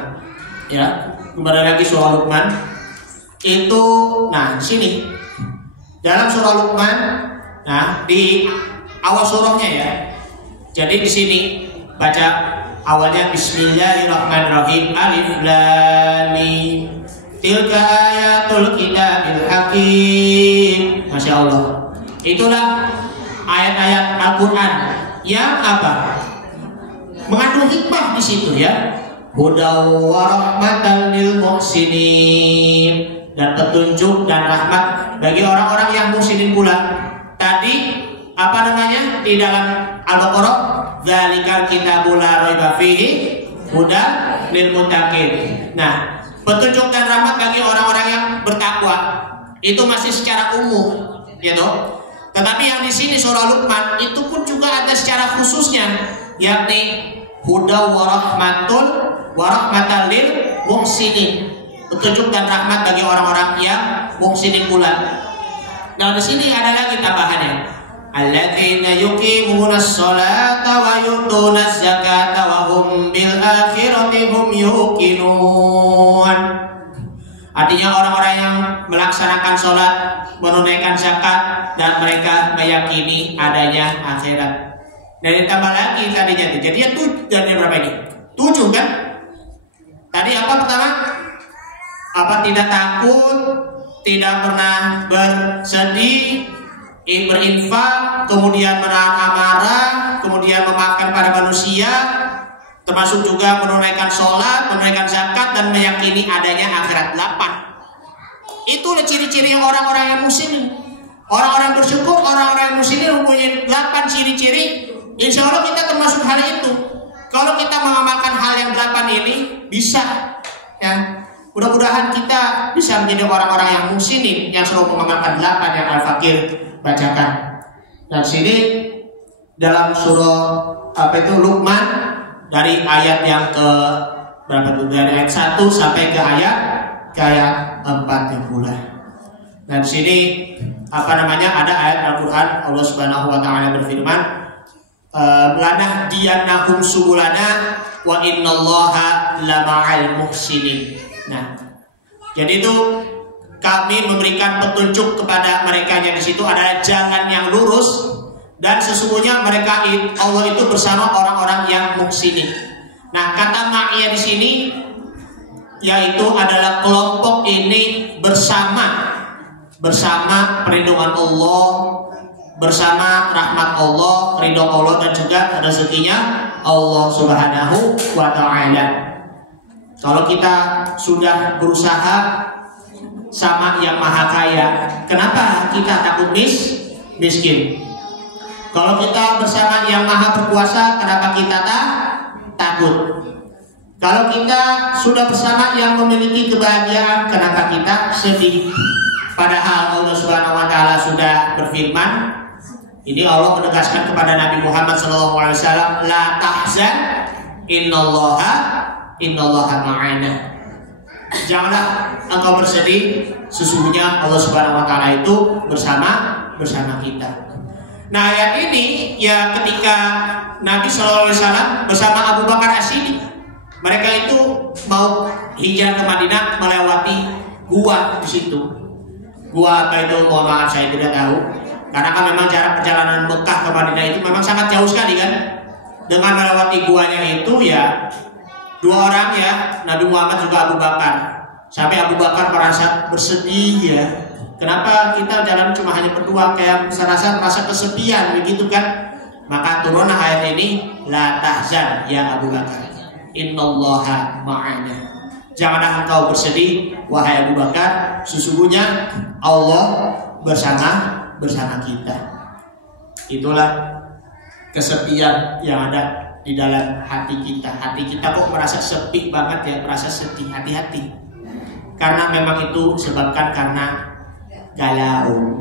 ya, kembali lagi surah Al-Luqman itu, nah di sini dalam surah Al-Luqman, nah di awal surahnya ya. Jadi di sini baca awalnya Bismillahirrahmanirrahim, Alif Lam Mim, tilka ayatul kitabil hakim. Masya Allah. Itulah ayat-ayat Al-Quran yang mengandung hikmah di situ ya. Hudaw wa rahmatan lil muhsinin, dan petunjuk dan rahmat bagi orang-orang yang muhsinin pula. Tadi di dalam Al-Baqarah, dzalikal kitabul la raiba fihi hudan lil muttaqin. Nah, petunjuk dan rahmat bagi orang-orang yang bertakwa itu masih secara umum, ya toh. Tetapi yang di sini surah Luqman itu pun juga ada secara khususnya, yakni hudaw wa rahmatan lil muhsinin, petunjuk dan rahmat bagi orang-orang yang muhsinin pula. Nah, di sini ada lagi tambahannya. Alladzina yuqimunas sholata wa yutuna zakata wa hum bil akhirati hum yuqinun. Artinya orang-orang yang melaksanakan sholat, menunaikan zakat, dan mereka meyakini adanya akhirat. Dan ditambah lagi tadinya, jadi ya berapa ini? 7 kan? Tadi apa pertama? Tidak takut, tidak pernah bersedih, berinfak, kemudian menahan amarah, kemudian memaafkan para manusia, termasuk juga menunaikan sholat, menunaikan zakat, dan meyakini adanya akhirat. 8. Itulah ciri-ciri orang-orang yang muslimin. Orang-orang bersyukur, orang-orang yang muslimin mempunyai 8 ciri-ciri. Insya Allah kita termasuk hal itu. Kalau kita mengamalkan hal yang 8 ini, bisa ya Mudah-mudahan kita bisa menjadi orang-orang yang muhsinin, yang selalu mengamalkan 8 yang Al-Fakir bacakan. Dan sini dalam surah Luqman, dari ayat yang ke berapa tuh, dari ayat 1 sampai ke ayat 4 yang mulai. Dan sini ada ayat Al-Qur'an, Allah Subhanahu wa taala berfirman, lanahdiyannahum subulana wa innallaha lama'al muhsinin. Nah, jadi itu kami memberikan petunjuk kepada mereka yang di situ adalah jalan yang lurus, dan sesungguhnya mereka Allah itu bersama orang-orang yang muhsinin. Nah, kata ma'iyah di sini yaitu adalah kelompok ini bersama perlindungan Allah, bersama rahmat Allah, ridho Allah, dan juga rezekinya Allah Subhanahu wa ta'ala. Kalau kita sudah berusaha sama yang maha kaya, kenapa kita takut miskin? Kalau kita bersama yang maha berkuasa, kenapa kita takut? Kalau kita sudah bersama yang memiliki kebahagiaan, kenapa kita sedih? Padahal Allah Subhanahu wa taala sudah berfirman, ini Allah menegaskan kepada Nabi Muhammad SAW, la tahzan innallaha ma'ana. Janganlah engkau bersedih, sesungguhnya Allah Subhanahu wa taala itu bersama kita. Nah, ayat ini ya ketika Nabi SAW bersama Abu Bakar As-Siddiq, mereka itu mau hijrah ke Madinah melewati gua di situ. Gua apa itu, mohon maaf saya tidak tahu. Karena kan memang jarak perjalanan Mekah ke Madinah itu memang sangat jauh sekali kan. Dengan melewati guanya itu ya 2 orang ya, Nabi Muhammad juga Abu Bakar. Sampai Abu Bakar merasa bersedih ya. Kenapa kita jalan cuma hanya berdua, kayak merasa kesepian begitu kan? Maka turunlah ayat ini, la tahzan ya Abu Bakar, innallaha ma'ana. Janganlah engkau bersedih wahai Abu Bakar, sesungguhnya Allah bersama kita. Itulah kesepian yang ada di dalam hati kita. Hati kita kok merasa sepi banget ya, merasa sedih. Hati-hati, karena memang itu sebabkan karena galau,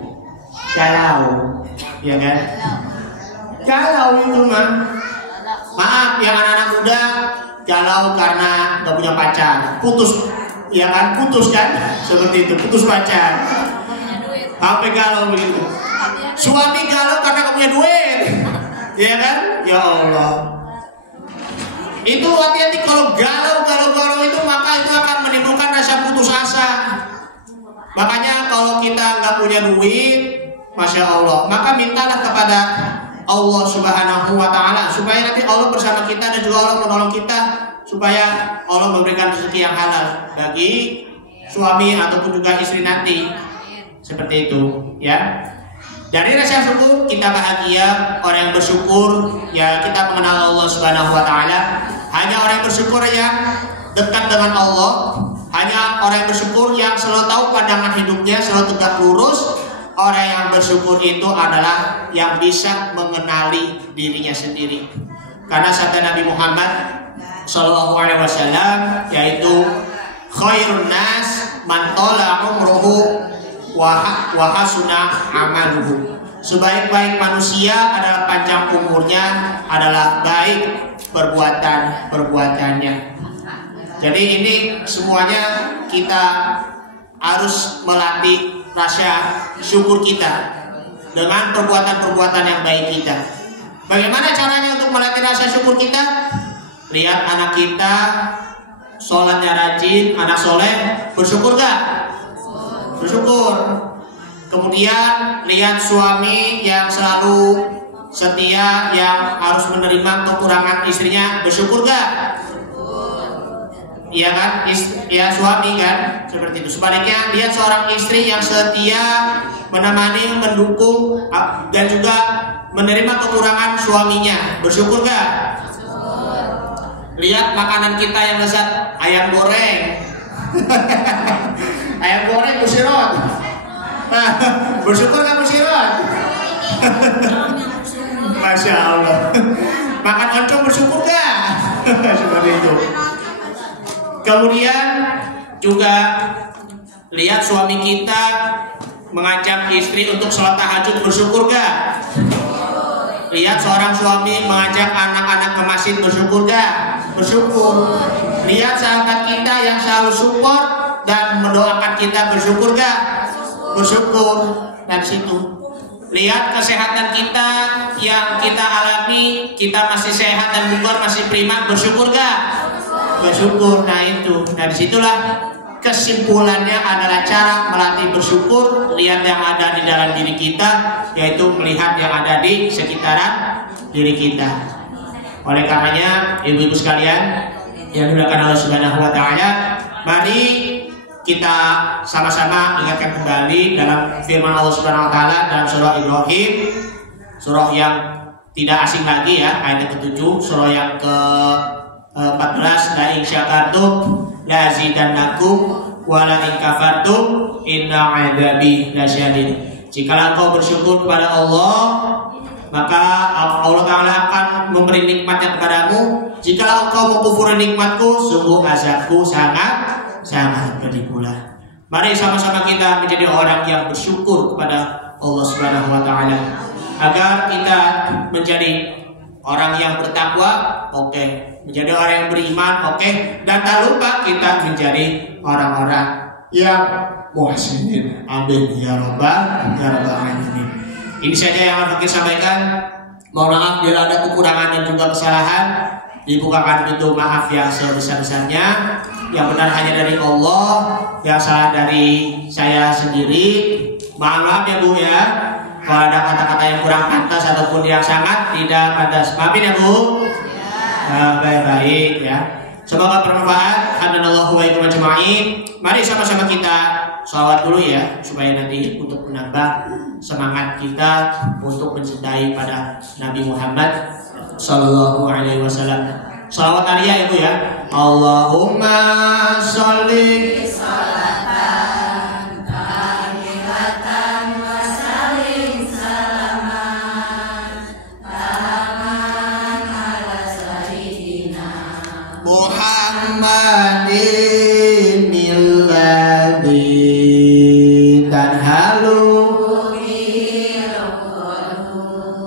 ya kan? Galau itu maaf yang anak-anak muda galau karena gak punya pacar, putus, ya kan? Putus kan? Seperti itu, putus pacar. Sampai galau begitu. Suami galau karena gak punya duit, ya kan? Ya Allah. Itu hati-hati, kalau galau itu maka itu akan menimbulkan rasa putus asa. Makanya kalau kita nggak punya duit, Masya Allah, maka mintalah kepada Allah Subhanahu wa ta'ala supaya nanti Allah bersama kita, dan juga Allah menolong kita supaya Allah memberikan rezeki yang halal bagi suami ataupun juga istri nanti. Seperti itu ya. Dari rasa syukur kita bahagia. Orang yang bersyukur ya kita mengenal Allah Subhanahu wa ta'ala. Hanya orang yang bersyukur yang dekat dengan Allah, hanya orang yang bersyukur yang selalu tahu pandangan hidupnya selalu tegak lurus. Orang yang bersyukur itu adalah yang bisa mengenali dirinya sendiri. Karena sabda Nabi Muhammad SAW yaitu khairun nas man tala umruhu wa hasuna amaluhu. Sebaik-baik manusia adalah panjang umurnya, adalah baik perbuatannya. Jadi ini semuanya kita harus melatih rasa syukur kita dengan perbuatan-perbuatan yang baik kita. Bagaimana caranya untuk melatih rasa syukur kita? Lihat anak kita sholatnya rajin, anak soleh, bersyukur gak? Bersyukur. Kemudian lihat suami yang selalu setia, yang harus menerima kekurangan istrinya, bersyukur gak? Iya kan, ya suami kan, seperti itu. Sebaliknya lihat seorang istri yang setia, menemani, mendukung, dan juga menerima kekurangan suaminya, bersyukur gak? Lihat makanan kita yang lezat, ayam goreng, ayam goreng Busirot. Nah, bersyukur gak Busirot? Masya Allah. Makan oncom bersyukur gak? Seperti itu. Kemudian juga lihat suami kita mengajak istri untuk sholat tahajud, bersyukur gak? Lihat seorang suami mengajak anak-anak ke masjid, bersyukur gak? Bersyukur. Lihat sahabat kita yang selalu support dan mendoakan kita, bersyukur gak? Bersyukur. Dan situ lihat kesehatan kita yang kita alami, kita masih sehat dan bugar, masih prima, bersyukur gak? Bersyukur. Nah itu, dari situlah kesimpulannya adalah cara melatih bersyukur. Lihat yang ada di dalam diri kita, yaitu melihat yang ada di sekitaran diri kita. Oleh karenanya, ibu-ibu sekalian yang dimuliakan Allah Subhanahu wa taala, mari kita sama-sama ingatkan kembali dalam firman Allah Subhanahu wa taala dalam surah Ibrahim, surah yang tidak asing lagi ya, ayat ke-7, surah yang ke-14, la in syakartum la azidannakum wa la in kafartum inna 'adzabi lasyadid. Jika engkau bersyukur kepada Allah, maka Allah Ta'ala akan memberi nikmatnya kepadamu. Jika engkau mengkufuri nikmatku, sungguh azabku sangat pedih pula. Mari sama-sama kita menjadi orang yang bersyukur kepada Allah Subhanahu wa taala, agar kita menjadi orang yang bertakwa, oke, menjadi orang yang beriman, oke, dan tak lupa kita menjadi orang-orang yang muhsinin. Amin ya rabbal alamin. Ini saja yang akan kita sampaikan. Mohon maaf bila ada kekurangan dan juga kesalahan. Dibukakan pintu maaf yang sebesar-besarnya. Yang benar hanya dari Allah, yang salah dari saya sendiri. Maaf ya Bu ya, kalau ada kata-kata yang kurang pantas ataupun yang sangat tidak pantas, maafin ya Bu. Baik-baik ya. Semoga bermanfaat. Alhamdulillah wa iyyakum ajma'in. Mari sama-sama kita sholawat dulu ya, supaya nanti untuk menambah semangat kita untuk mencintai pada Nabi Muhammad sallallahu alaihi wasallam. Sholawat aliyah ya Bu ya. Allahumma sholli sholatan kamilatan wa sallim salaman taman ala sayyidina Muhammadin milladhi tanhalu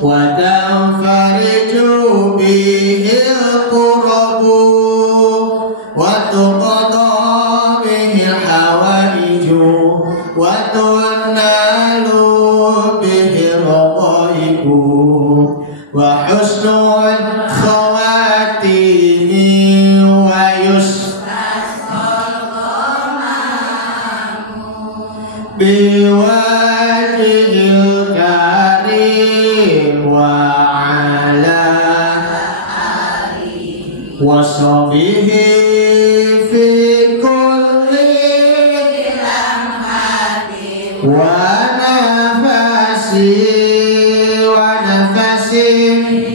wa tanfariju bihil qurabu wa tuqadha bihil hawaiju wa tunnalu bihil raqaibu wa husnul khawatimi wa yustasqal ghamamu biwajhil karim wa washabihi fi kulli lamhatin wa nafasi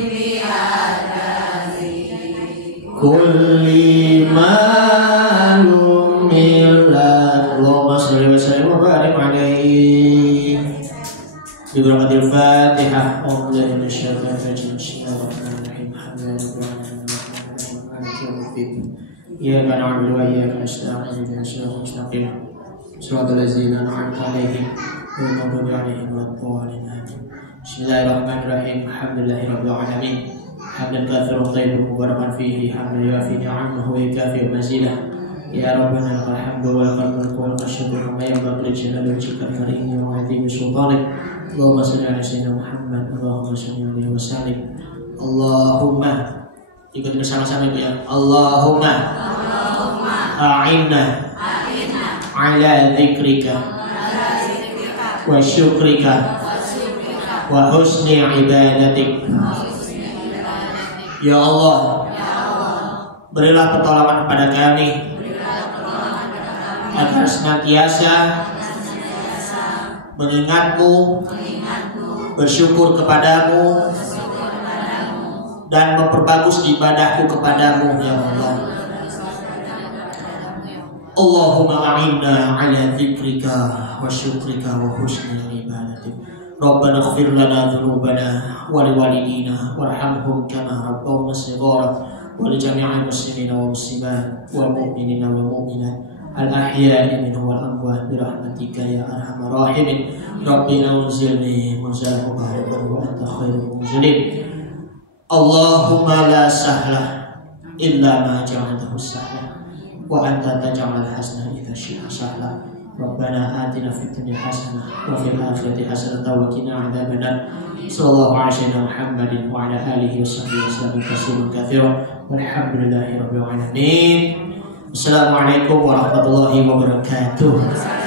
bi adasi kulli malum millah. Allahumma shalli wa sallim wa barik alaihi. Bi barakatil Fatihah. A'udzu minasyaitonir rajim. Bismillahirrahmanirrahim. Iyyaka na'budu wa iyyaka nasta'in ihdinas siratal mustaqim siratal ladzina an'amta 'alaihim ghairil maghdubi 'alaihim waladdallin. Bismillahirrahmanirrahim. Alhamdulillahirabbil alamin. Hamdan katsiran thayyiban mubarakan fihi hamdan yu'afi ni'amahu wa yukafi mazidah. Ya Rabbana lakal hamdu wa lakal mulku wa lakal syukru kama yanbaghi li jalali wajhikal karim wa 'azimi sultanik. Allahumma shalli 'ala sayyidina Muhammad. Allahumma shalli 'alaihi wa sallim. Allahumma, ikut bersama-sama ya. Allahumma a'inna ala dzikrika wa syukrika wa husni ibadatik. Ya Allah, berilah pertolongan kepada kami agar senantiasa mengingatmu, bersyukur kepadamu, dan memperbagus ibadahku kepadamu ya Allah. Allahumma a'inna ala dzikrika wa syukrika wa husni ibadatik. Rabbana ighfir lana dzunubana wa liwalidina warhamhum kama rabbawna shighara wa li jami'il muslimina wa muslimat wal mu'minina wal mu'minat الأحياء منه والأموات برحمتك يا أرحم الراحمين. ربي أنزلني منزل مبارك وأنت خير المنزلين. اللهم لا سهل إلا ما جعلته سهلا وأنت تجعل الحسن إذا شئت سهلا. ربنا آتنا في الدنيا حسنة وفي الآخرة حسنة وقنا عذاب النار. صلى الله على سيدنا محمد وعلى آله وصحبه وسلم تسليما كثيرا والحمد لله رب العالمين. Assalamualaikum warahmatullahi wabarakatuh.